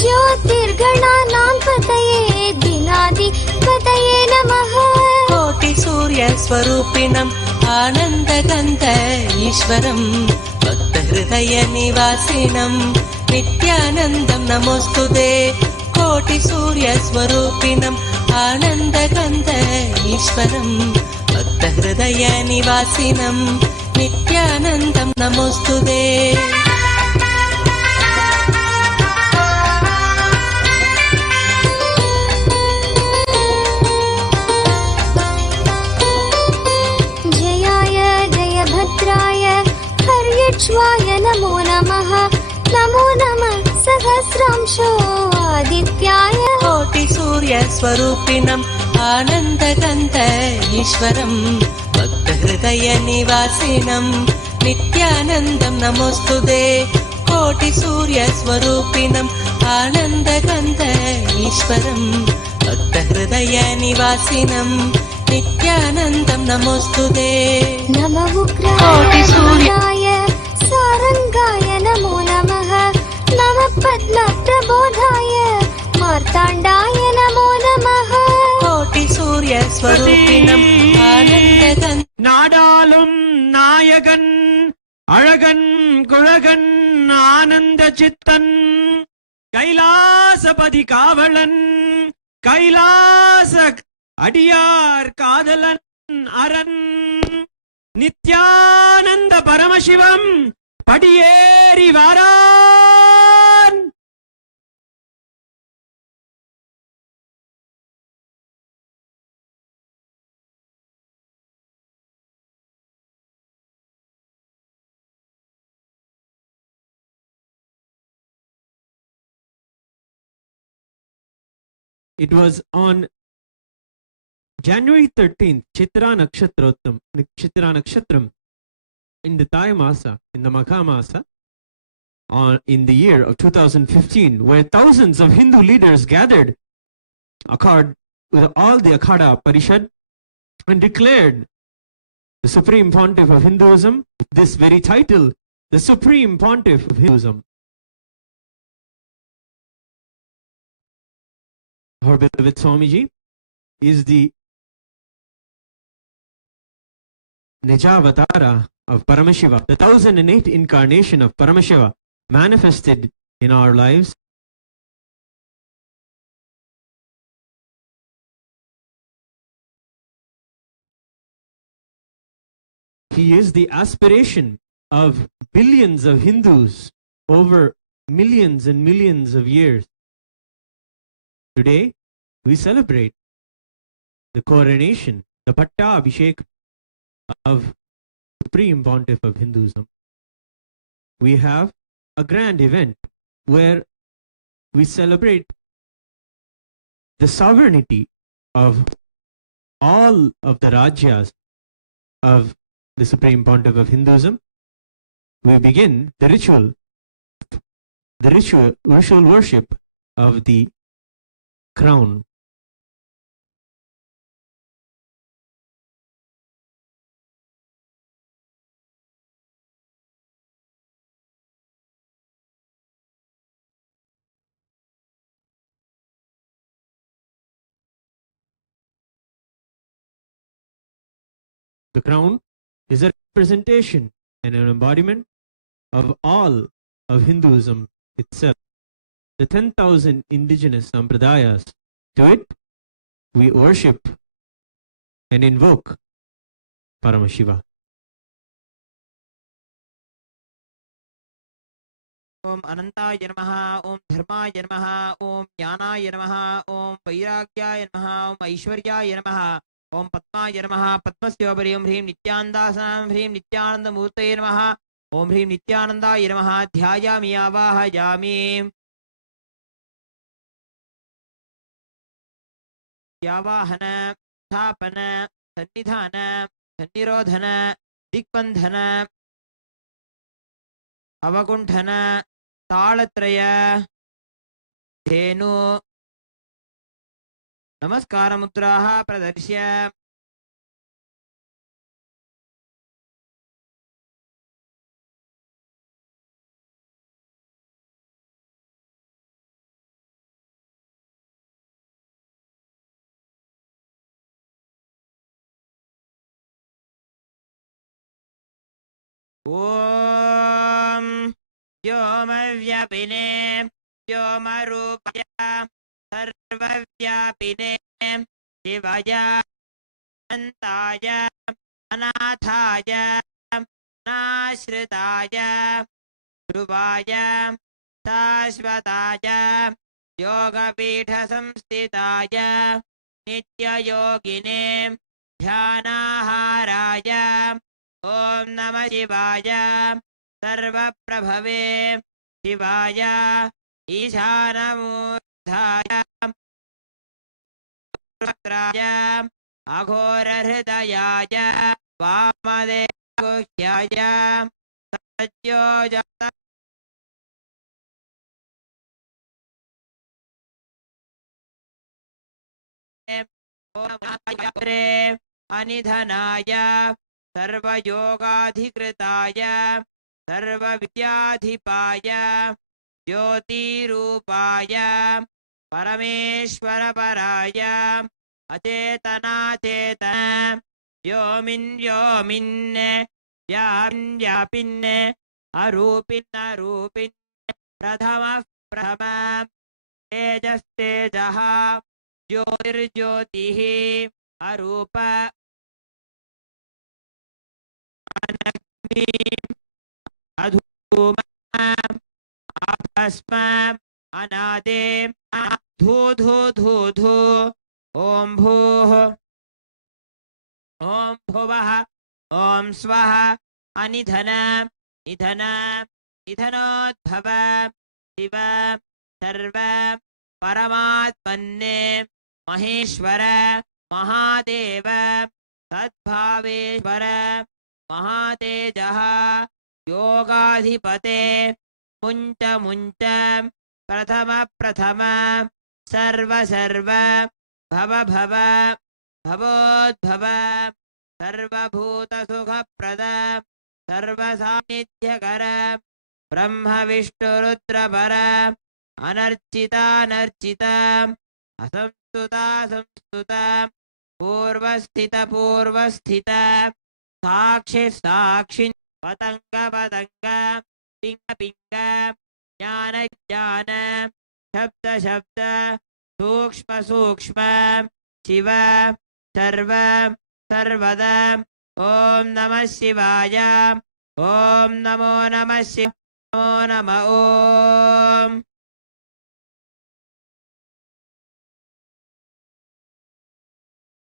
ज्योतिर्गणानां पतये दिनाधिपतये नमः कोटिसूर्यस्वरूपिणम् आनन्दगन्ध ईश्वरम् भक्तहृदयनिवासिनम् नित्यानन्दं नमोऽस्तुते कोटिसूर्यस्वरूपिणम् आनन्दगन्ध ईश्वरम् भक्तहृदयनिवासिनम् नित्यानन्दं नमोऽस्तुते जयाय जयभद्राय हर्यक्ष्वाय नमो नमः नमो नमः सहस्रांशो आदित्याय कोटिसूर्यस्वरूपिणम् आनन्दगन्ध ईश्वरम् भक्तहृदयनिवासिनम् नित्यानन्दं नमोऽस्तुते कोटिसूर्यस्वरूपिणम् आनन्दगन्ध ईश्वरम् भक्तहृदयनिवासिनम् नित्यानन्दं नमोऽस्तुते नमः उग्राय सारङ्गाय नमो नमः नमः पद्मप्रबोधाय मार्ताण्डाय नमो नमः कोटिसूर्यस्वरूपिणम् आनन्दगन्ध நாடாளும் நாயகன் அழகன் குழகன் ஆனந்த சித்தன் கைலாசபதி காவலன் கைலாச அடியார் காதலன் அரண் நித்யானந்த பரமசிவம் படியேறி வாரான். It was on January 13th, Chitra Nakshatram, in the Thai Masa, in the Magha Masa, in the year of 2015, where thousands of Hindu leaders gathered with all the Akhada Parishad and declared the Supreme Pontiff of Hinduism, this very title, the Supreme Pontiff of Hinduism. Our beloved Swamiji is the Nijavatara of Paramashiva, the 1008 incarnation of Paramashiva manifested in our lives. He is the aspiration of billions of Hindus over millions and millions of years. Today, we celebrate the coronation, the Pattabhishekam of the Supreme Pontiff of Hinduism. We have a grand event where we celebrate the sovereignty of all of the Rajyas of the Supreme Pontiff of Hinduism. We begin the ritual worship of the crown. The crown is a representation and an embodiment of all of Hinduism itself. The 10,000 indigenous sampradayas. To it, we worship and invoke Paramashiva. ओम अनंताय नमः, ओम धर्माय नमः, ओम ज्ञानाय नमः, ओम वैराग्याय नमः, ओम ऐश्वर्याय नमः, ओम पद्माय नमः, पद्मस्योपरि ओम ह्रीं नित्यानन्दासनं ह्रीं नित्यानन्दमूर्तये नमः, ओम ह्रीं नित्यानन्दाय नमः। ध्यायामि आवाहयामि। व्यावाहन, स्थापन, सन्निधान, सन्निरोधन, दिग्बंधन, अवकुंठन, तालत्रय, धेनु, नमस्कार मुद्राः प्रदर्श्य। ओम व्योमव्यापिने व्योमरूपाय सर्वव्यापिने शिवाय अनन्ताय अनाथाय नाश्रिताय ध्रुवाय शाश्वताय योगपीठसंस्थिताय नित्ययोगिने ध्यानाहाराय ओम नमः शिवाय सर्वप्रभवे शिवाय ईशानमूर्धाय रुद्राय अघोरहृदयाय वामदेवगुह्याय सत्योजात अनिधनाय सर्वयोगाधिकृताय सर्वविद्याधिपाय ज्योतिरूपाय परमेश्वरपराय अचेतनाचेतन व्योमिन् व्योमिन् व्यापिन् व्यापिन् अरूपिन् अरूपिन् प्रथमः प्रथम तेजस्तेजः ज्योतिर्ज्योतिः अरूप अग्नि अधूम भस्म अनादे धू धू धू धू ओम भूः ओम भुवः ओम स्वः अनिधन निधन निधनोद्भव शिव सर्व परमात्मने महेश्वर महादेव सद्भावेश्वर महातेजः योगाधिपते मुञ्च मुञ्च प्रथम प्रथम सर्व सर्व भव भव भवोद्भव सर्वभूतसुखप्रद सर्वसान्निध्यकर ब्रह्म विष्णुरुद्रपर अनर्चितानर्चित असंस्तुता संस्तुत पूर्वस्थित पूर्वस्थित साक्षि साक्षि पतंग पतंग पिंग पिंग ज्ञान ज्ञान शब्द शब्द सूक्ष्म सूक्ष्म शिव सर्व सर्वदा ओम नमः शिवाय ओम नमो नमः शिवाय नमो नमः ओम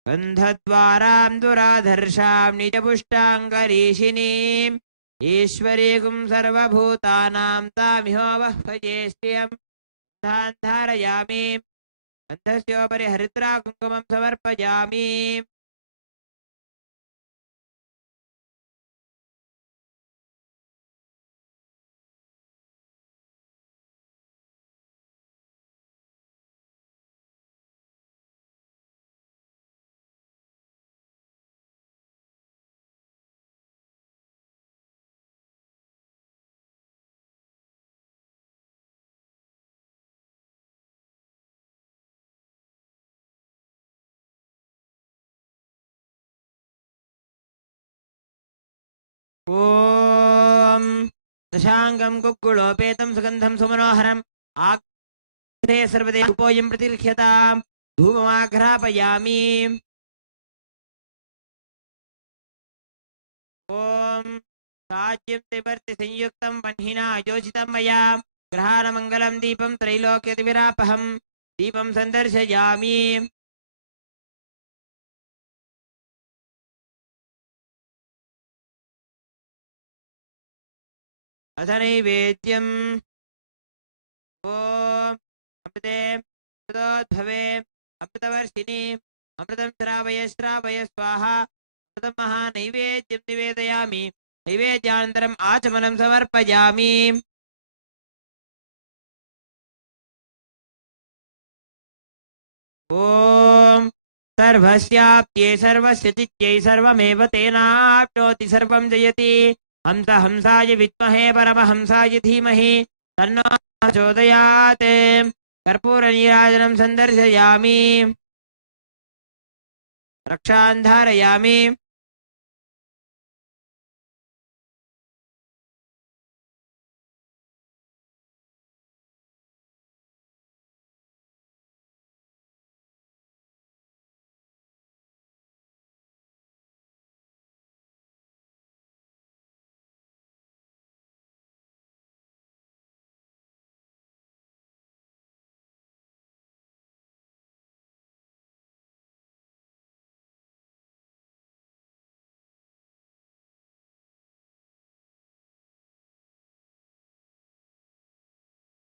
गन्धद्वारां दुराधर्षां निजपुष्टाङ्गरीषिणीम् ईश्वरीकुं सर्वभूतानां तामिहोवः भजे श्रियं धारयामि गन्धस्योपरि हरिद्रा कुङ्कुमं समर्पयामि। ॐ दशाङ्गं कुक्कुलोपेतं सुगन्धं सुमनोहरम् आग्रे सर्वदे उपोऽयं प्रतिलिख्यतां धूममाघ्रापयामि ॐ साज्यं त्रिवर्ति संयुक्तं वह्निना योजितं मया ग्रहाणमङ्गलं दीपं त्रैलोक्यतिविरापहं दीपं सन्दर्शयामि अथ नैवेद्यम् ॐ अमृते अमृतोद्भवे अमृतवर्षिणि अमृतं श्रावय श्रावय स्वाहा अमृतं महानैवेद्यं निवेदयामि नैवेद्यानन्तरम् आचमनं समर्पयामि ॐ सर्वस्याप्त्यै सर्वस्य चित्यै सर्वमेव तेनाप्नोति सर्वं जयति हंस हंसाय विद्महे परमहंसाय धीमहि तन्नो प्रचोदयात् कर्पूरनीराजनं सन्दर्शयामि रक्षां धारयामि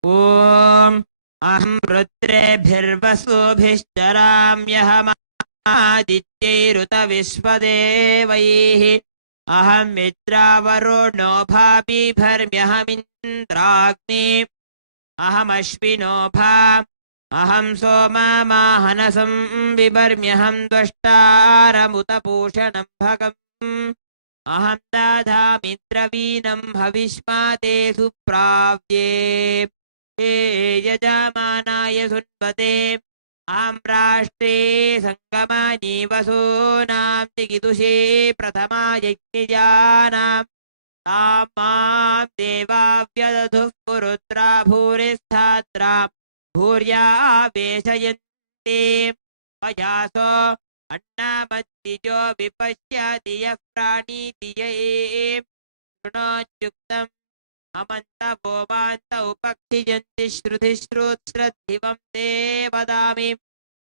ॐ अहं रुद्रेभिर्वसुभिश्चराम्यहमादित्यैरुतविश्वदेवैः अहं मित्रावरुणो भाभिभर्म्यहमिन्द्राग्नि अहमश्विनो भा अहं सोममाहनसं बिभर्म्यहं त्वष्टारमुतपूषणं भगम् अहं दधामिन्द्रवीणं हविष्माते सुप्राव्ये हे यजमानाय सुन्वते आम्राष्ट्रे सङ्गमानि वसूनां दिगिदुषे प्रथमा यज्ञजानां तां मां देवाव्यदधुः पुरुत्रा भूरिस्थात्रा भूर्या वेशयन्ति अयासो अन्नामत्तिजो विपश्यति यः प्राणीति य शृणोत्युक्तम् अमन्तभोमान्त उपक्षिजन्ति श्रुतिश्रुतश्रद्धिवं ते वदामि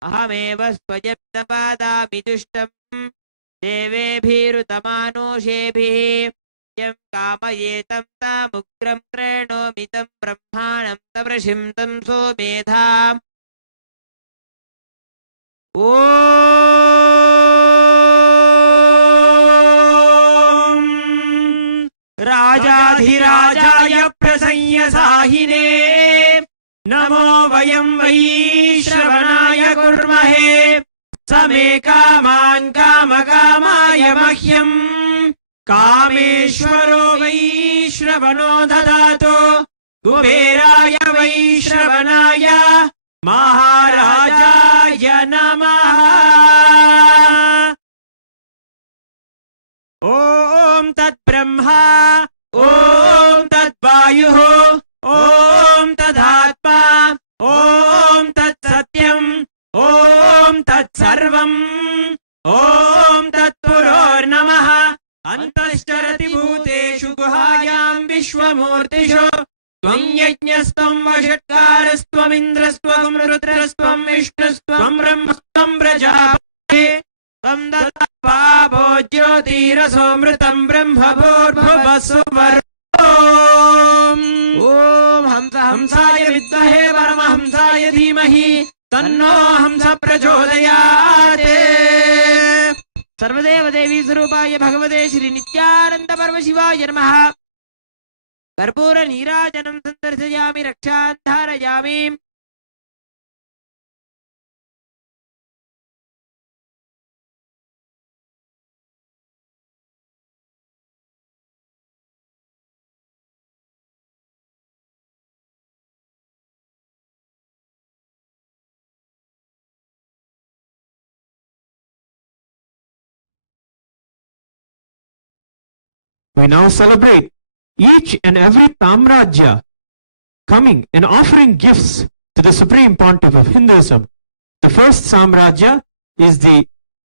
अहमेव स्वयं न वदामि दुष्टम् देवेभिरुतमानुषेभिः यं कामयेतं तामुग्रं कृणोमि तं ब्रह्माणं तवृषिं तं सोमेधाम् ॐ राजाधिराजाय प्रसंयसाहिने नमो वयं वै श्रवणाय कुर्महे समे कामान् कामकामाय मह्यम् कामेश्वरो वै श्रवणो ददातु कुबेराय वै श्रवणाय महाराजाय नमः ॐ तद्ब्रह्मा ॐ तद्वायुः ॐ तदात्मा ॐ तत्सत्यम् ॐ तत्सर्वम् ॐ तत्पुरोर्नमः अन्तश्चरति भूतेषु गुहायां विश्वमूर्तिषु त्वं यज्ञस्त्वं वषट्कारस्त्वमिन्द्रस्त्वं रुद्रस्त्वं विष्णुस्त्वं ब्रह्मस्त्वं प्रजापतिः त्वं दत्त्वा ज्योतिरसोऽमृतं ब्रह्मभूर्भुवस्सुवर्णो ॐ हंस हंसाय विद्महे परमहंसाय धीमहि तन्नो हंस प्रचोदयात् सर्वदेव देवी स्वरूपाय भगवते श्री नित्यानंद परमशिवाय नमः कर्पूर नीराजनं सन्दर्शयामि रक्षां धारयामि we now celebrate each and every Samrajya coming and offering gifts to the Supreme Pontiff of Hinduism. The first Samrajya is the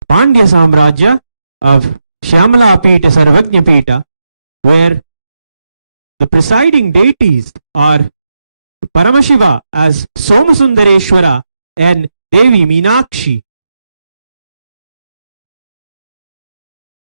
Pandya Samrajya of Shyamala Pita Sarvajna Pita, where the presiding deities are Paramashiva as Somasundareshwara and Devi Meenakshi.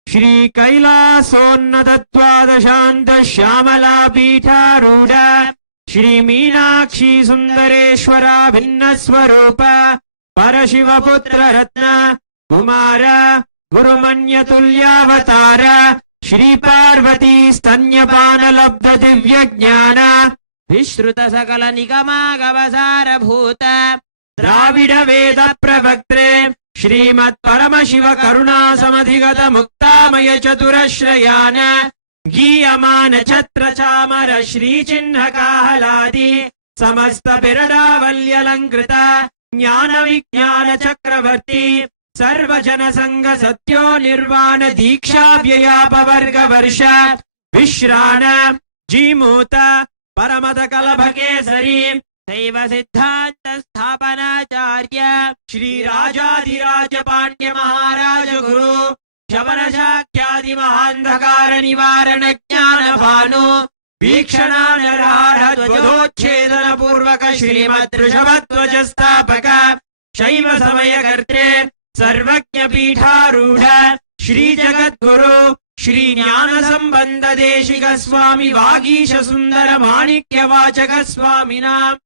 Shri Kailasonnatadvadashanta Shyamala Pitharudha Shri Meenakshi Sundareshwara Bhinnaswarupa Parashiva Putra Ratna Kumara Gurumanya Tulyavatara Shri Parvati Stanyapana Labdha Divya Jnana Vishruta Sakala Nikama Gavasara Bhuta Dravida Veda Pravaktre Shrimat Paramashiva Karuna Samadhigata Muktamaya Chaturashrayana Giyamana Chatra Chamara Shri Chinna Kahaladi Samasta Pirada Valyalankrita Jnana Vijnana Chakravarti Sarvajana Sangha Satyo Nirvana Diksha Vyayapa Varga Varsha Vishrana Jimuta Paramata Kalabhakesari Saiva Siddhanta Sthapanacharya Shri Rajadhiraja Pandya Maharaja Guru Shavana Shakyadi Mahandhakara Nivarana Jnana Bhanu Vikshana Narara Dvadochedana Purvaka Shrimad Rishabhatvaja Sthapaka Shaiva Samaya Kartre Sarvajna Pitharudha Shri Jagat Guru Shri Jnana Sambandha Deshika Swami Vagisha Sundara Manikya Vachaka Swamina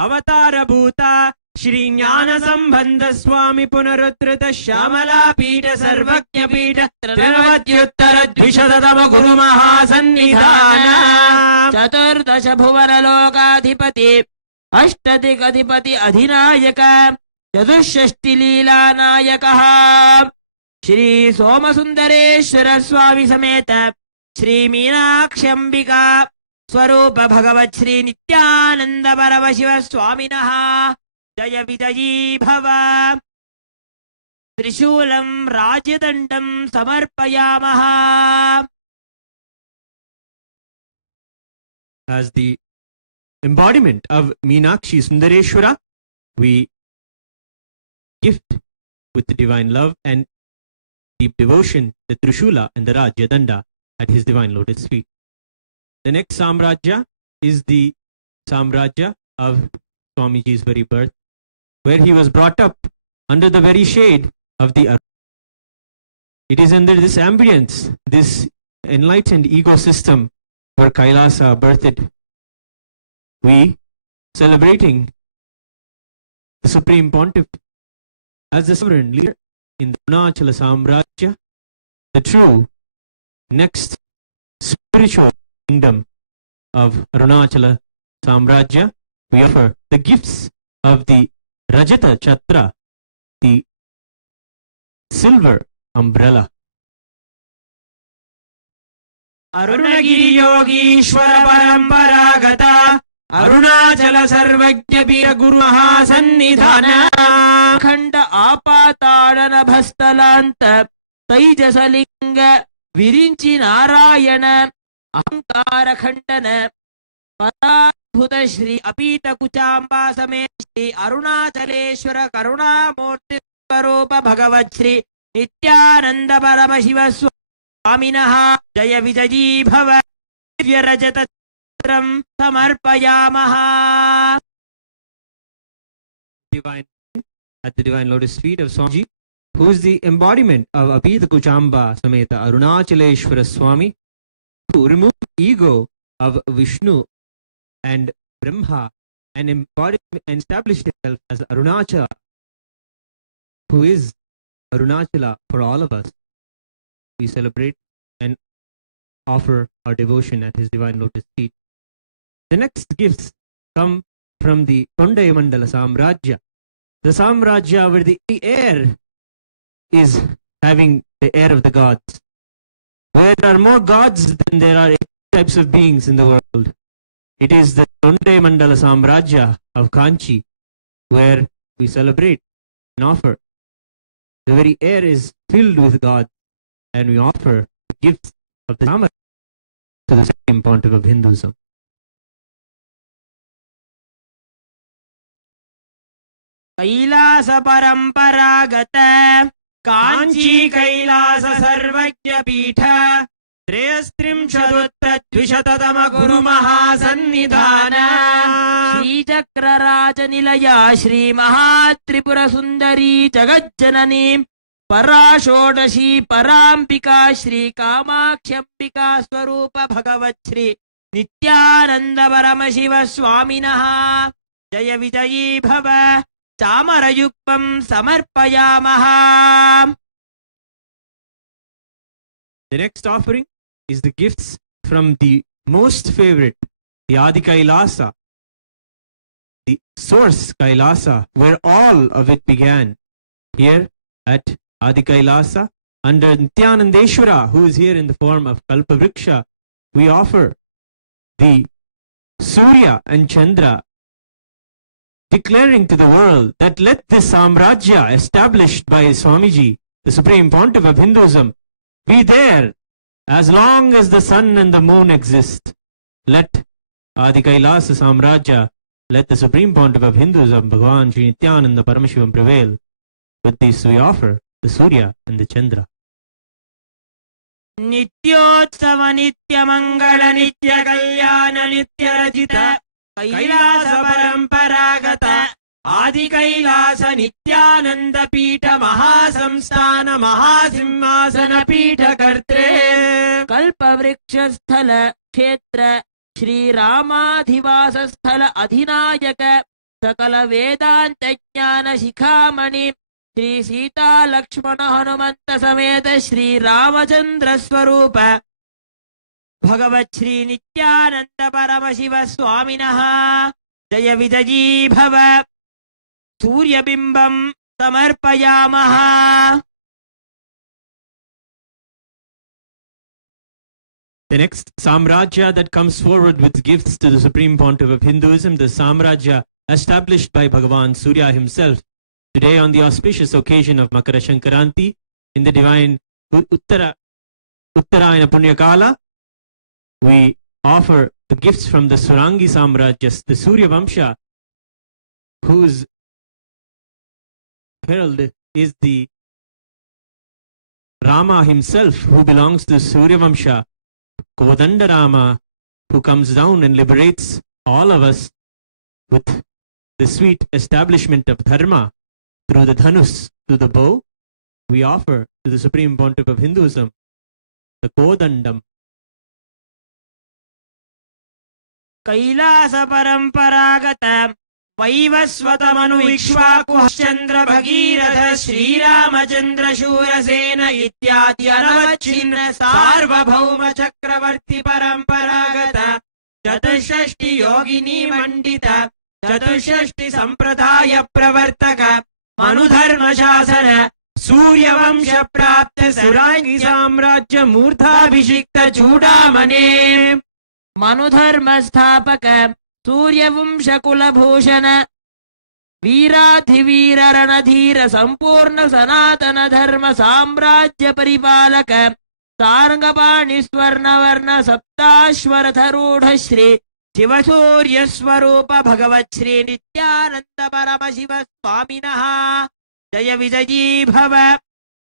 Avatara Bhuta Shri Jnana Sambandha Swami Punarutrita Shyamala Pita Sarvajna Pita Trinavadyuttara Dvishadadama Guru Mahasannidhana Chaturdasha Bhuvana Lokadhipati Ashtatikadhipati Adhinayaka Chaturshashti Leela Nayakaha Shri Somasundareshwara Swami Sameta Shri Meenakshambika Swarupa Bhagavat Shri Nithyananda Paramashiva Swaminaha Jaya Vijayi Bhava Trishulam Rajyadandam Samarpayamaha. As the embodiment of Meenakshi Sundareshwara, we gift with the divine love and deep devotion the Trishula and the Rajyadanda at his divine lotus feet. The next Samrajya is the Samrajya of Swamiji's very birth, where he was brought up under the very shade of the earth. It is under this ambience, this enlightened ecosystem where Kailasa birthed. We celebrating the Supreme Pontiff as the sovereign leader in the Arunachala Samrajya, the true next spiritual kingdom of Arunachala Samrajya. We offer the gifts of the Rajata Chatra, the silver umbrella. Arunagiri Yogishwara Paramparagata Arunachala Sarvajna Pira Guru Mahasannidhana Khanda Apatadana Bhastalanta Taijasalinga Virinchi Narayana Ahankara Khandana Pattabhuta Shri Apita Kuchamba Same Shri Arunachaleshwara Karuna Murti Swarupa Bhagavat Shri Nithyananda Paramashiva Swaminaha Jaya Vijayi Bhava Divya Rajata Chitram Samarpayamaha. Divine at the divine lotus feet of Swamiji, who is the embodiment of Apita Kuchamba Sameta Arunachaleshwara Swami, who removed the ego of Vishnu and Brahma and embodied and established himself as Arunachala, who is Arunachala for all of us. We celebrate and offer our devotion at his divine lotus feet. The next gifts come from the Tondaya Mandala Samrajya, the Samrajya where the air is having the air of the gods, where there are more gods than there are types of beings in the world. It is the Tondaya Mandala Samrajya of Kanchi, where we celebrate and offer. The very air is filled with God, and we offer gifts of the Samrajya. to the Supreme Pontiff of Hinduism. Kailash परंपरागत कांची कैलास सर्वज्ञ पीठ त्रयस्त्रिंशदुत्तरद्विशततम गुरु महासन्निधान श्रीचक्रराज निलया श्री महात्रिपुर सुंदरी जगज्जननी पराषोडशी परांबिका श्री कामाक्ष्यंबिका स्वरूप भगवत् श्री नित्यानंद परमशिव स्वामिनः जय विजयी भव चामरयुक्तं समर्पयामः. The next offering is the gifts from the most favorite, the Adi Kailasa, the source Kailasa, where all of it began. Here at Adi Kailasa, under Nithyanandeshwara, who is here in the form of Kalpavriksha, we offer the Surya and Chandra, declaring to the world that let this Samrajya established by Swamiji, the Supreme Pontiff of Hinduism, be there as long as the sun and the moon exist. Let Adi Kailasa Samrajya, let the Supreme Pontiff of Hinduism, Bhagavan Sri Nithyananda Paramashivam prevail. With this we offer the Surya and the Chandra. नित्योत्सव नित्य मंगल नित्य कल्याण नित्य रचित कैलास परंपरागत आदि कैलास नित्यानंद पीठ महासंस्थान महासिंहासन पीठ कर्त्रे कल्पवृक्ष स्थल क्षेत्र श्री रामाधिवास स्थल अधिनायक सकल वेदांत ज्ञान शिखामणि श्री सीता लक्ष्मण हनुमंत समेत श्री रामचंद्र स्वरूप भगवत् श्री नित्यानंद परमशिव स्वामिनः जय विजयी भव सूर्यबिंबं समर्पयामः. The next Samrajya that comes forward with gifts to the Supreme Pontiff of Hinduism, the Samrajya established by Bhagavan Surya himself. Today, on the auspicious occasion of Makara Shankaranti, in the divine Uttarayana Punyakala, we offer the gifts from the Surangi Samrajyas, the Surya Vamsha, whose herald is the Rama himself, who belongs to Surya Vamsha, Kodanda Rama, who comes down and liberates all of us with the sweet establishment of Dharma through the Dhanus, through the bow. We offer to the Supreme Pontiff of Hinduism the Kodandam. Kailash परंपरागत वैवस्वतमनु इक्ष्वाकुश्चंद्र भगीरथ श्रीरामचंद्र शूरसेन इत्यादि अनवच्छिन्न सार्वभौम चक्रवर्ती परंपरागत चतुष्षष्टि योगिनी मंडित चतुष्षष्टि संप्रदाय प्रवर्तक मनुधर्म शासन सूर्यवंश प्राप्त सुरांगी साम्राज्य मूर्धाभिषिक्त चूड़ामणे मनुधर्म स्थापक सूर्यवंश कुलभूषण वीराधिवीर रणधीर संपूर्ण सनातन धर्म साम्राज्य परिपालक सारंगपाणि स्वर्ण वर्ण सप्ताश्वरथरूढ़ श्री शिवसूर्य स्वरूप भगवत् श्री नित्यानंद परमशिव स्वामिनः जय विजयी भव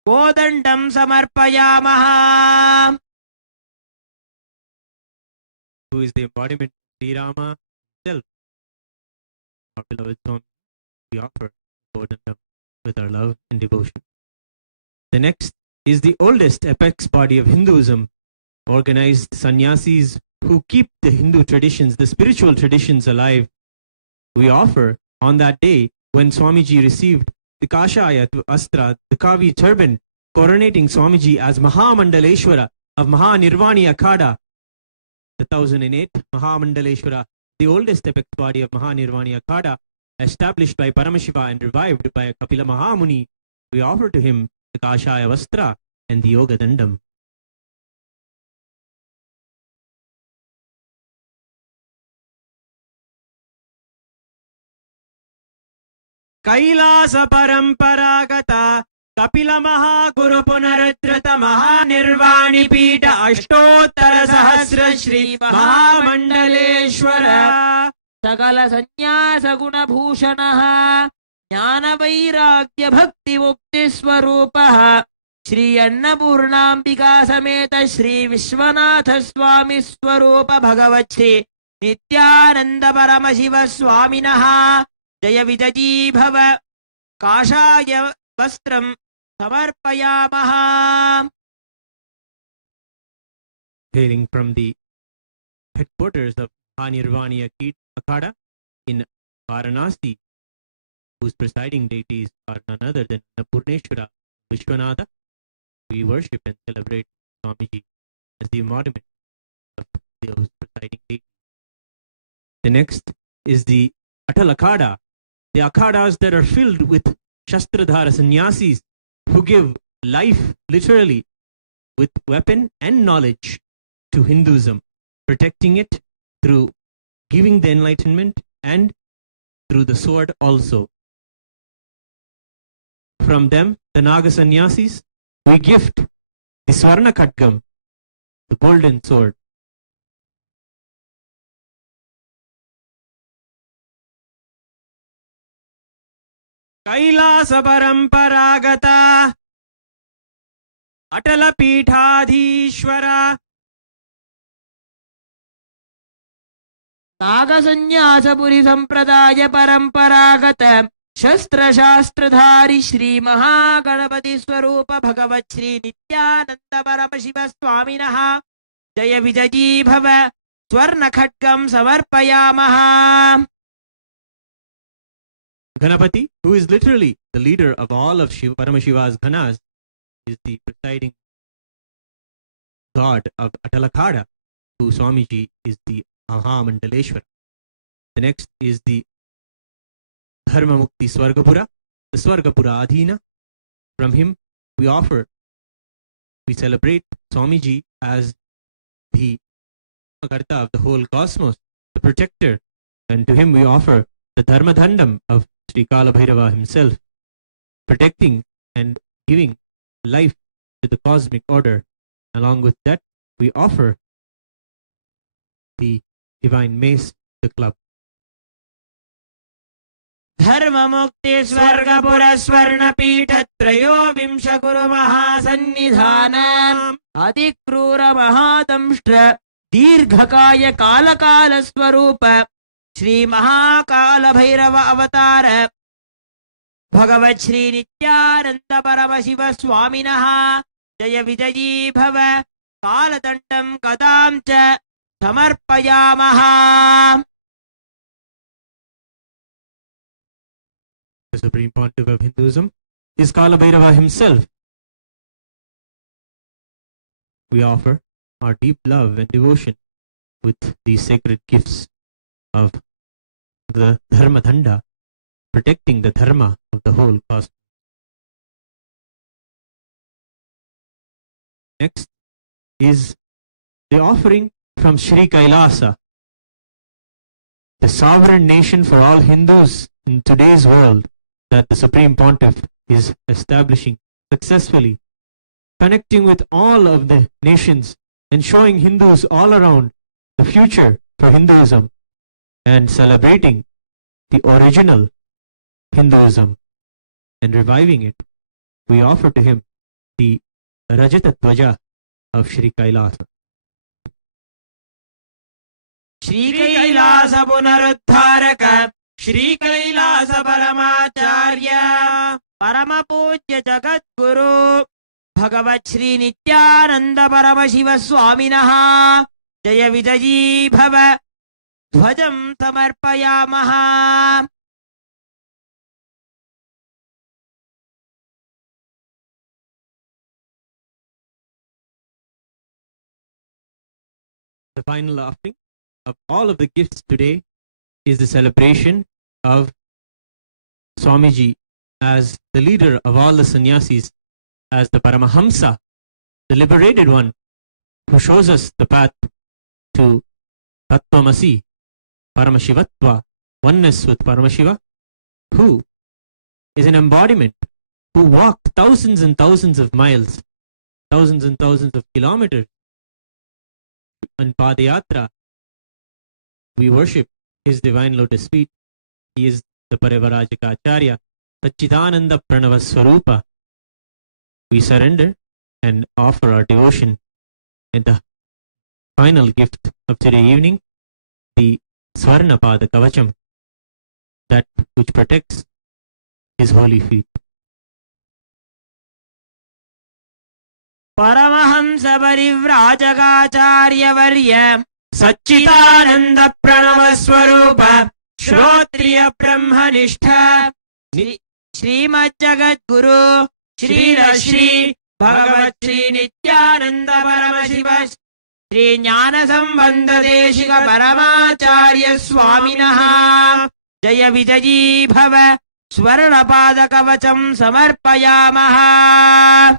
कोदंडं समर्पयामः. Who is the embodiment of Sri Rama himself. Our beloved Swami, we offer Kodandam with our love and devotion. The next is the oldest apex body of Hinduism, organized sannyasis who keep the Hindu traditions, the spiritual traditions alive. We offer on that day when Swamiji received the Kashaya Astra, the Kavi turban, coronating Swamiji as Mahamandaleshwara of Mahanirvani Akhada, the 1008 Mahamandaleshwara, the oldest apex body of Mahanirvani Akhada, established by Paramashiva and revived by Kapila Mahamuni. We offer to him the Kashaya Vastra and the Yoga Dandam. Kailash परंपरागत कपिल महागुरु पुनरुद्धृत महानिर्वाणि पीठ अष्टोत्तर सहस्र श्री महामंडलेश्वर सकल संन्यास गुण भूषणः ज्ञान वैराग्य भक्ति मुक्ति स्वरूपः श्री अन्नपूर्णांबिका समेत श्री विश्वनाथ स्वामी स्वरूप भगवत् श्री नित्यानंद परमशिव स्वामिनः जय विजयी भव काषाय वस्त्रं समर्पयामः. Hailing from the headquarters of Nirvani Akhada in Varanasi, whose presiding deities are none other than Annapurneshwara Vishwanatha, we worship and celebrate Swamiji as the embodiment of those presiding deities. The next is the Atal Akhada, the Akhadas that are filled with Shastradhara sannyasis who give life literally with weapon and knowledge to Hinduism, protecting it through giving the enlightenment and through the sword also. From them, the Naga sannyasis, we gift the Swarna Khatgam, the golden sword. Kailash परंपरागता अटल पीठाधीश्वर नागसन्न्यासपुरी संप्रदाय परंपरागत शस्त्र शास्त्रधारी श्री महागणपति स्वरूप भगवत् श्री नित्यानंद परमशिव स्वामिनः जय विजयी भव स्वर्ण खड्गं समर्पयामः. Ganapati, who is literally the leader of all of Paramashiva's Ghanas, is the presiding god of Atalakada, who Swamiji is the Mahamandaleshwara. The next is the Dharma Mukti Swargapura, the Swargapura Adhina. From him we celebrate Swamiji as the Karta of the whole cosmos, the protector, and to him we offer the Dharma Dhandam of Sri Kala Bhairava himself, protecting and giving life to the cosmic order. Along with that, we offer the divine mace, the club. धर्म मुक्ति स्वर्गपुर स्वर्ण पीठ त्रयोविंश कुरु महासन्निधान अधिक्रूर महादंष्ट्र दीर्घकाय काल काल स्वरूप श्री महाकाल भैरव अवतार भगवत् श्री नित्यानंद परमशिव स्वामिनः जय विजयी भव कालदण्डं गदां च समर्पयामः. The Supreme Pontiff of Hinduism is Kala Bhairava himself. We offer our deep love and devotion with these sacred gifts of the Dharma Dhanda, protecting the Dharma of the whole cosmos. Next is the offering from Sri Kailasa, the sovereign nation for all Hindus in today's world that the Supreme Pontiff is establishing successfully, connecting with all of the nations and showing Hindus all around the future for Hinduism and celebrating the original Hinduism and reviving it. We offer to him the Rajata Dhwaja of Sri Kailasa. Shri Kailash पुनरुद्धारक Shri Kailash परमाचार्य परम पूज्य जगद्गुरु भगवत् श्री नित्यानंद परमशिव स्वामिनः जय विजयी भव ध्वजं समर्पयामः. The final offering of all of the gifts today is the celebration of Swamiji as the leader of all the sannyasis, as the Paramahamsa, the liberated one, who shows us the path to Tattvamasi, Paramashivatva, oneness with Paramashiva, who is an embodiment who walked thousands and thousands of miles, thousands and thousands of kilometers on Padayatra. We worship his divine lotus feet. He is the Parivarajaka Acharya, Satchidananda Pranava Swarupa. We surrender and offer our devotion and the final gift of today evening, the Swarna Pada Kavacham, that which protects his holy feet. Paramahamsa Parivrajagacharya Varya Satchidananda Pranava Swarupa Shrotriya Brahmanistha Srimad Jagat Guru Shri Rashri Bhagavat Shri Nithyananda Paramashivam Shri Jnana Sambandha Deshika Paramacharya Swaminaha Jaya Vijayi Bhava Swarna Pada Kavacham Samarpayamaha.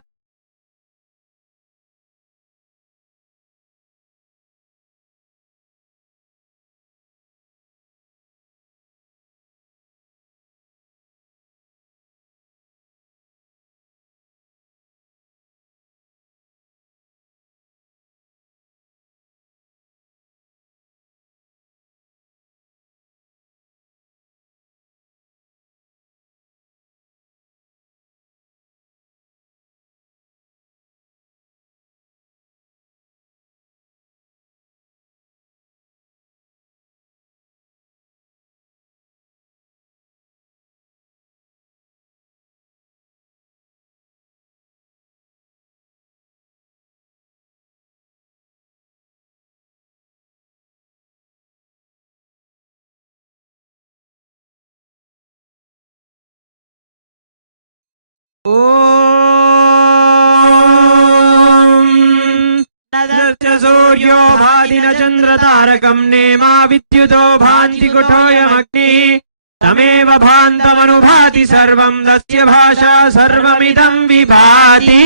Suryo Bhadina Chandra Tarakam Nema Vidyuto Bhanti Kutoyam Agni Tameva Bhantam Anubhati Sarvam Dasya Bhasha Sarvamidam Vibhati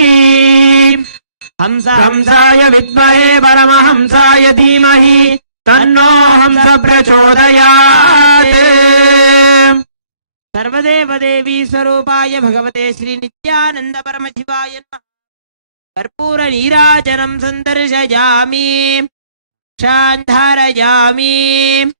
Hamsaya Vidmahe Paramahamsaya Dhimahi Tanno Hamsa Prachodayate Sarvadeva Devi Sarupaya Bhagavate Sri Nithyananda Paramashivaya Karpura Nirajanam Sandarshayami Shandharayami.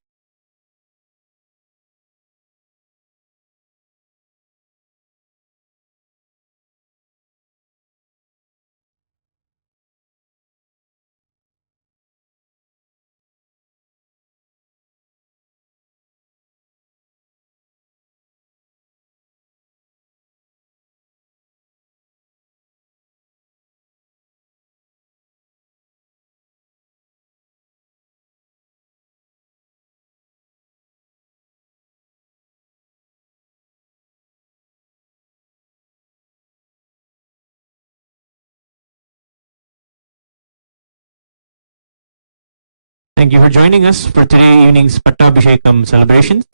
Thank you for joining us for today evening's Pattabhishekam celebrations.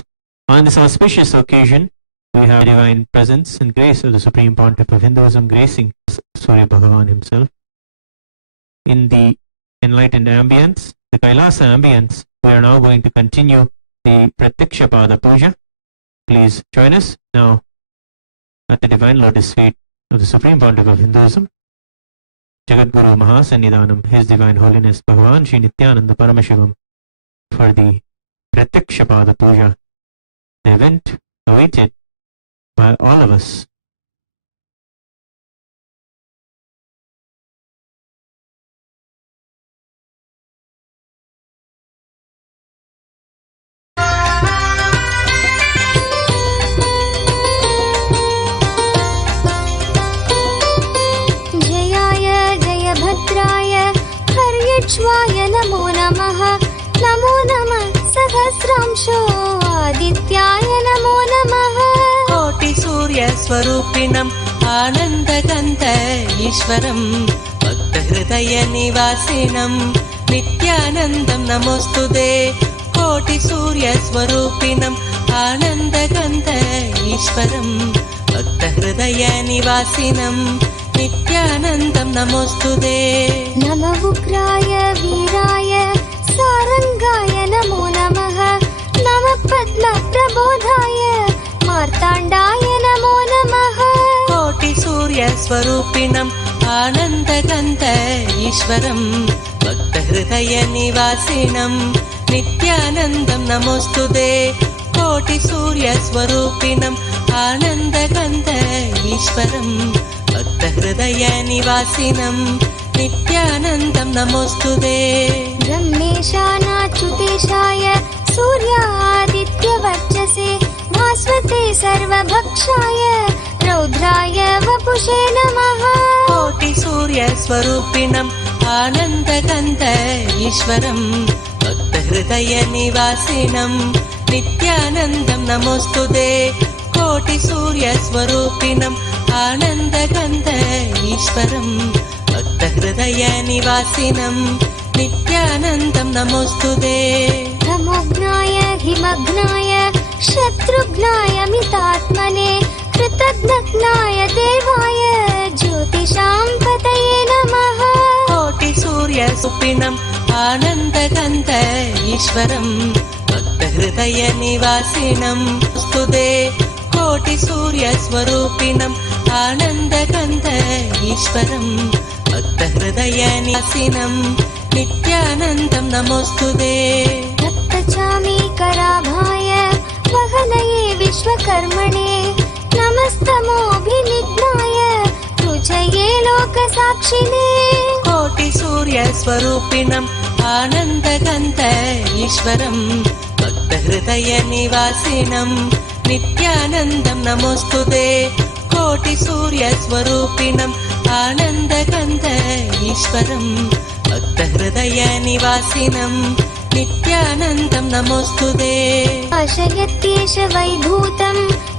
On this auspicious occasion, we have the divine presence and grace of the Supreme Pontiff of Hinduism gracing Surya Bhagavan himself. In the enlightened ambience, the Kailasa ambience, we are now going to continue the Pratyaksha Pada Puja. Please join us now at the divine lotus feet of the Supreme Pontiff of Hinduism, Jagat Guru Mahasannidhanam, His Divine Holiness Bhagavan Shri Nithyananda Paramashivam, for the Pratyaksha Pada Puja, the event awaited by all of us. भद्राय नमो नमः नमो नमः सहस्रांशो आदित्याय नमो नमः कोटि सूर्य स्वरूपिणम् आनन्दगन्ध ईश्वरम् भक्तहृदय निवासिनम् नित्यानन्दम् नमोस्तुते कोटि सूर्य स्वरूपिणम् आनन्दगन्ध ईश्वरम् भक्तहृदय निवासिनम् नित्यानन्दम् नमोस्तुते नमः उग्राय वीराय सारंगाय नमो नमः नमः पद्मप्रबोधाय मार्ताण्डाय नमो नमः कोटि कोटिसूर्यस्वरूपिणम् आनन्दगन्ध ईश्वरं भक्तहृदयनिवासिनं नित्यानन्दं नमोऽस्तुते कोटिसूर्यस्वरूपिणम् आनन्दगन्ध ईश्वरं भक्तहृदयनिवासिनं नित्यानन्दं नमोऽस्तुते ब्रह्मेशानाच्युतेशाय सूर्यादित्यवर्चसे भास्वते सर्वभक्षाय रौद्राय वपुषे नमः कोटिसूर्यस्वरूपिणम् आनन्दगन्ध ईश्वरं भक्तहृदयनिवासिनं नित्यानन्दं नमोऽस्तुते कोटिसूर्यस्वरूपिणम् आनन्दगन्ध ईश्वरं भक्तहृदयनिवासिनं नित्यानन्दं नमोऽस्तुते तमोघ्नाय हिमघ्नाय शत्रुघ्नाय मितात्मने कृतघ्नाय देवाय ज्योतिषां पतये नमः कोटिसूर्यस्वरूपिणम् आनन्दगन्ध ईश्वरं भक्तहृदयनिवासिनं स्तुते कोटिसूर्यस्वरूपिणम् आनन्दगन्ध ईश्वरं भक्तहृदयनिवासिनं नित्यानन्दं नमोऽस्तुते रक्तचामीकराभाय वहनये विश्वकर्मणे नमस्तमोऽभिनिघ्नाय रुचये लोकसाक्षिणे कोटिसूर्यस्वरूपिणम् आनन्दगन्ध ईश्वरं भक्तहृदयनिवासिनं नित्यानन्दं नमोऽस्तुते कोटिसूर्यस्वरूपिणम् आनन्दगन्ध ईश्वरं भक्तहृदयनिवासिनं नित्यानन्दं नमोऽस्तुते अशयत्येष वैभूतं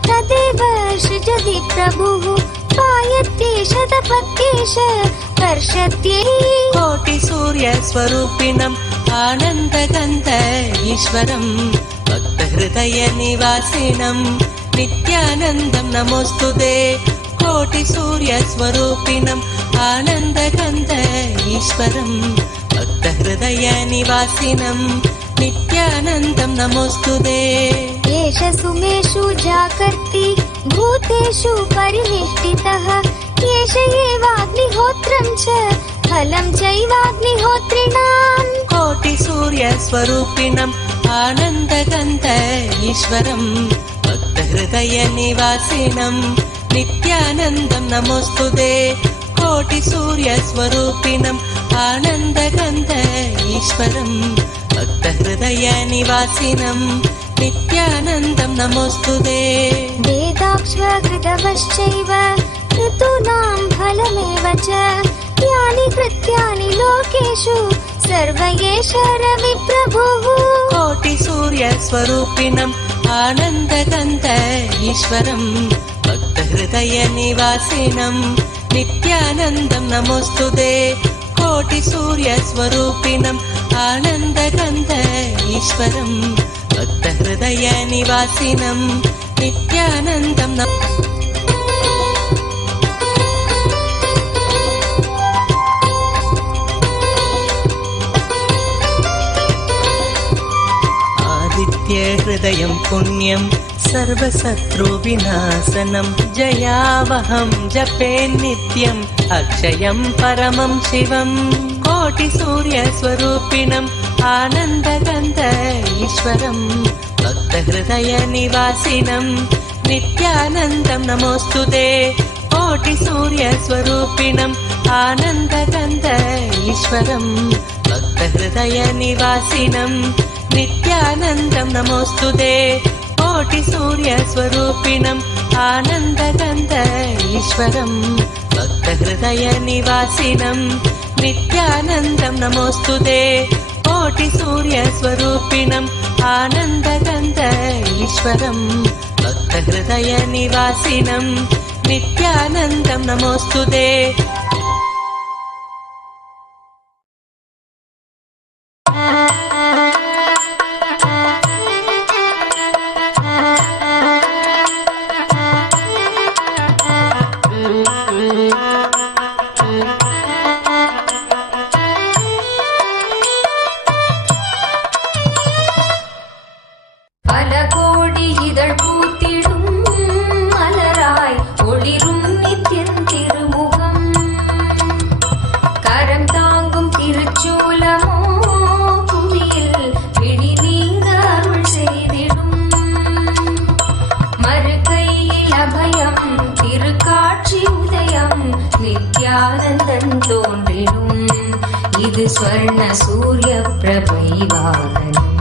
तदेव सृजति प्रभुः पायत्येष तपत्येष कर्षत्ये कोटिसूर्यस्वरूपिणम् आनन्दगन्ध ईश्वरं भक्तहृदयनिवासिनं नित्यानन्दं नमोऽस्तुते कोटिसूर्यस्वरूपिणम् आनन्दगन्ध ईश्वरं भक्तहृदयनिवासिनं नित्यानन्दं नमोऽस्तुते एष सुमेषु जाकर्ति भूतेषु परिनिष्ठितः एष एवाग्निहोत्रं च फलं चैवाग्निहोत्रिणाम् कोटिसूर्यस्वरूपिणम् आनन्दगन्ध ईश्वरं भक्तहृदयनिवासिनं नित्यानन्दं नमोऽस्तुते कोटिसूर्यस्वरूपिणम् आनन्दगन्ध ईश्वरं भक्तहृदयनिवासिनं नित्यानन्दं नमोऽस्तुते वेदाक्ष्वकृतवश्चैव ऋतूनां फलमेव च यानि कृत्यानि लोकेषु सर्व एष रविप्रभुः कोटिसूर्यस्वरूपिणम् आनन्दगन्ध ईश्वरं भक्तहृदयनिवासिनं नित्यानन्दं नमोऽस्तुते कोटिसूर्यस्वरूपिणम् आनन्दगन्ध ईश्वरं भक्तहृदयनिवासिनं नित्यानन्दं हृदयं पुण्यं सर्वशत्रुविनाशनं जयावहं जपे नित्यम् अक्षयं परमं शिवं कोटिसूर्यस्वरूपिणम् आनन्दगन्ध ईश्वरं भक्तहृदयनिवासिनं नित्यानन्दं नमोऽस्तुते कोटिसूर्यस्वरूपिणम् आनन्दगन्ध ईश्वरं भक्तहृदयनिवासिनं नित्यानन्दं नमोऽस्तुते कोटिसूर्यस्वरूपिणम् आनन्दगन्ध ईश्वरं भक्तहृदयनिवासिनं नित्यानन्दं नमोऽस्तुते कोटिसूर्यस्वरूपिणम् आनन्दगन्ध ईश्वरं भक्तहृदयनिवासिनं नित्यानन्दं नमोऽस्तुते பல கோடி இதழ் பூத்திடும் மலராய் ஒளிரும் நித்தியந்திரும் நித்யானந்தன் தோன்றிடும். இது ஸ்வர்ண சூரிய பிரபை வாகனம்.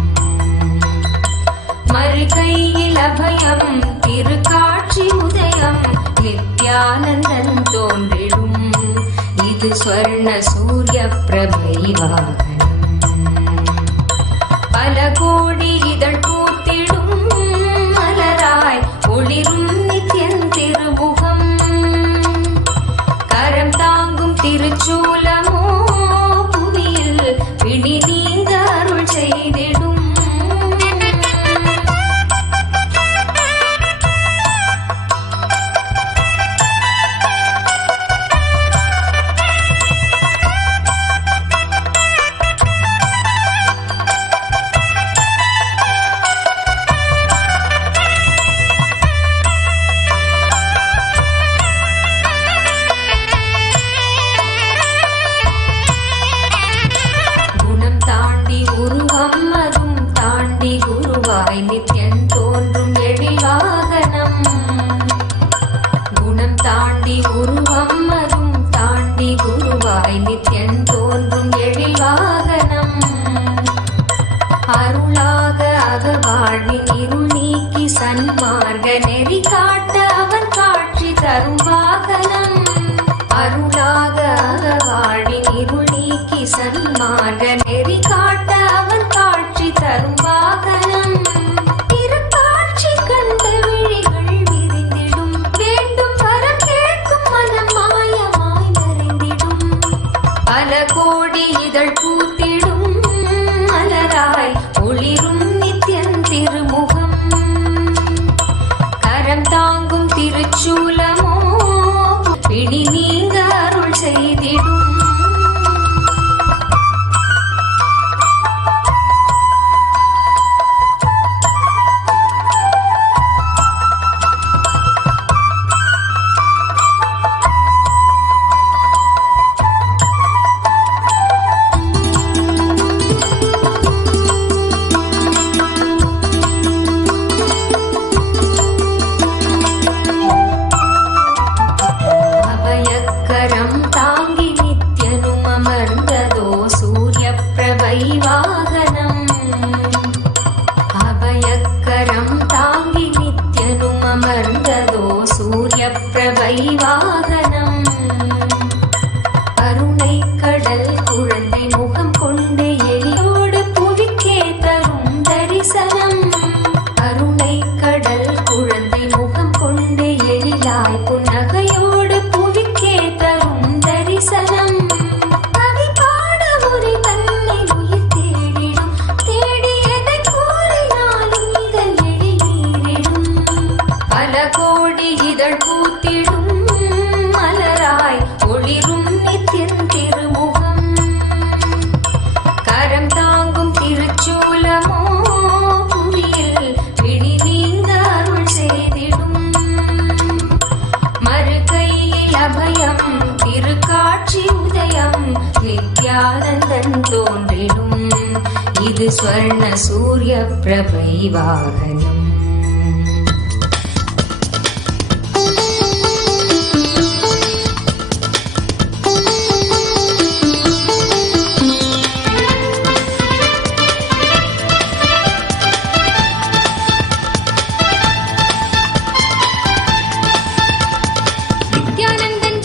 மறுகையில் அபயம் திருக்காட்சி உதயம் நித்யானந்தன் தோன்றிடும். இது ஸ்வர்ண சூரிய பிரபை வாகனம். பல கோடி இதழ் பூத்திடும் மலராய் ஒளிரும் நித்யன் திருமுகம். கரம் தாங்கும் திருச்சூலமோ புவியில் பிடி நீங்க அருள் செய்திடும். நித்யன் தோன்றும் எழில் வாகனம். குணம் தாண்டி உருவம் அதும் தாண்டி குருவாய் நித்யன் தோன்றும் எழில் வாகனம். அருளாக அகவாழ்வின் இருள் நீக்கி சன்மார்க்க நெறி காட்ட அவன் காட்சி தரும் வாகனம். அருளாக அகவாழ்வின் இருள் நீக்கி சன்மார்க்க நெறி காட்ட அவன் காட்சி தரும் வாகனம். திருக்காட்சி கண்ட விழிகள் விரிந்திடும். வேண்டும் வர கேட்கும் மனம் மாயமாய் மறைந்திடும். பல கோடி இதழ் பூத்திடும் மலராய் ஒளிரும் நித்யன் திருமுகம். கரம் தாங்கும் திருச்சூலமோ பிடி நீங்க அருள் செய்திடும். நித்யானந்தன் தோன்றிடும். இது ஸ்வர்ண சூரிய பிரபை வாகனம். நித்யானந்தன்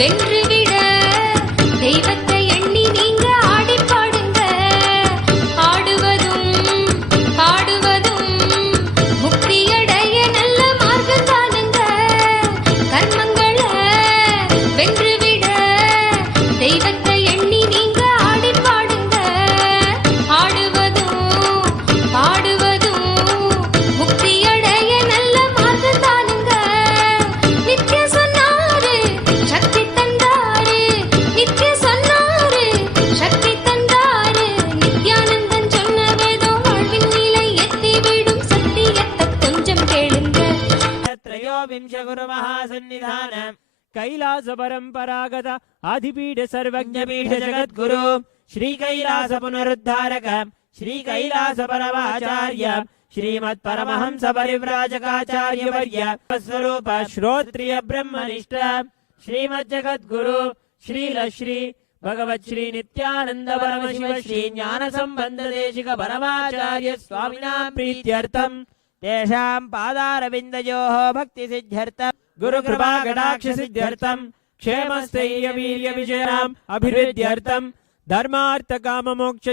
வென்றுவிட தெய்வத்தை எண்ணி நீங்க ஆடி பாடுங்க. ஆடுவதும் பாடுவதும் முக்தியடைய நல்ல மார்க்கம் தானுங்க. கர்மங்களை வென்றுவிட தெய்வத்தை எண்ணி நீங்க ஆடி பாடுங்க. ஆடுவதும் பாடுவதும் முக்தியடைய நல்ல மார்க்கம் தானுங்க. நித்ய சொன்னாரு சக்தி தந்தாரு, நித்ய சொன்னாரு சக்தி தந்தாரு. நித்யானந்தன் சொன்ன வேதம் வாழ்வின் நிலை எத்திவிடும் சத்தியத்தை கொஞ்சம் கேளுங்க. त्रयोविंश गुरुमहासन्निधानम् कैलास परम्परागत आदिपीठ सर्वज्ञपीठ जगद्गुरु श्री कैलास पुनरुद्धारक श्री कैलास परमाचार्य श्रीमत् परमहंस परिव्राजकाचार्य वर्य स्वरूप श्रोत्रिय ब्रह्मनिष्ठ श्रीमत् जगद्गुरु श्रील श्री भगवत् श्री नित्यानंद परमशिव श्री ज्ञान संबंध देशिक परमाचार्य स्वामिनां प्रीत्यर्थं तेषां पादारविन्दयोः भक्ति सिद्ध्यर्थं गुरु कृपा कटाक्ष सिद्ध्यर्थं क्षेम स्थैर्य वीर्य विजयानाम् अभिवृद्ध्यर्थं धर्मार्थ काम मोक्ष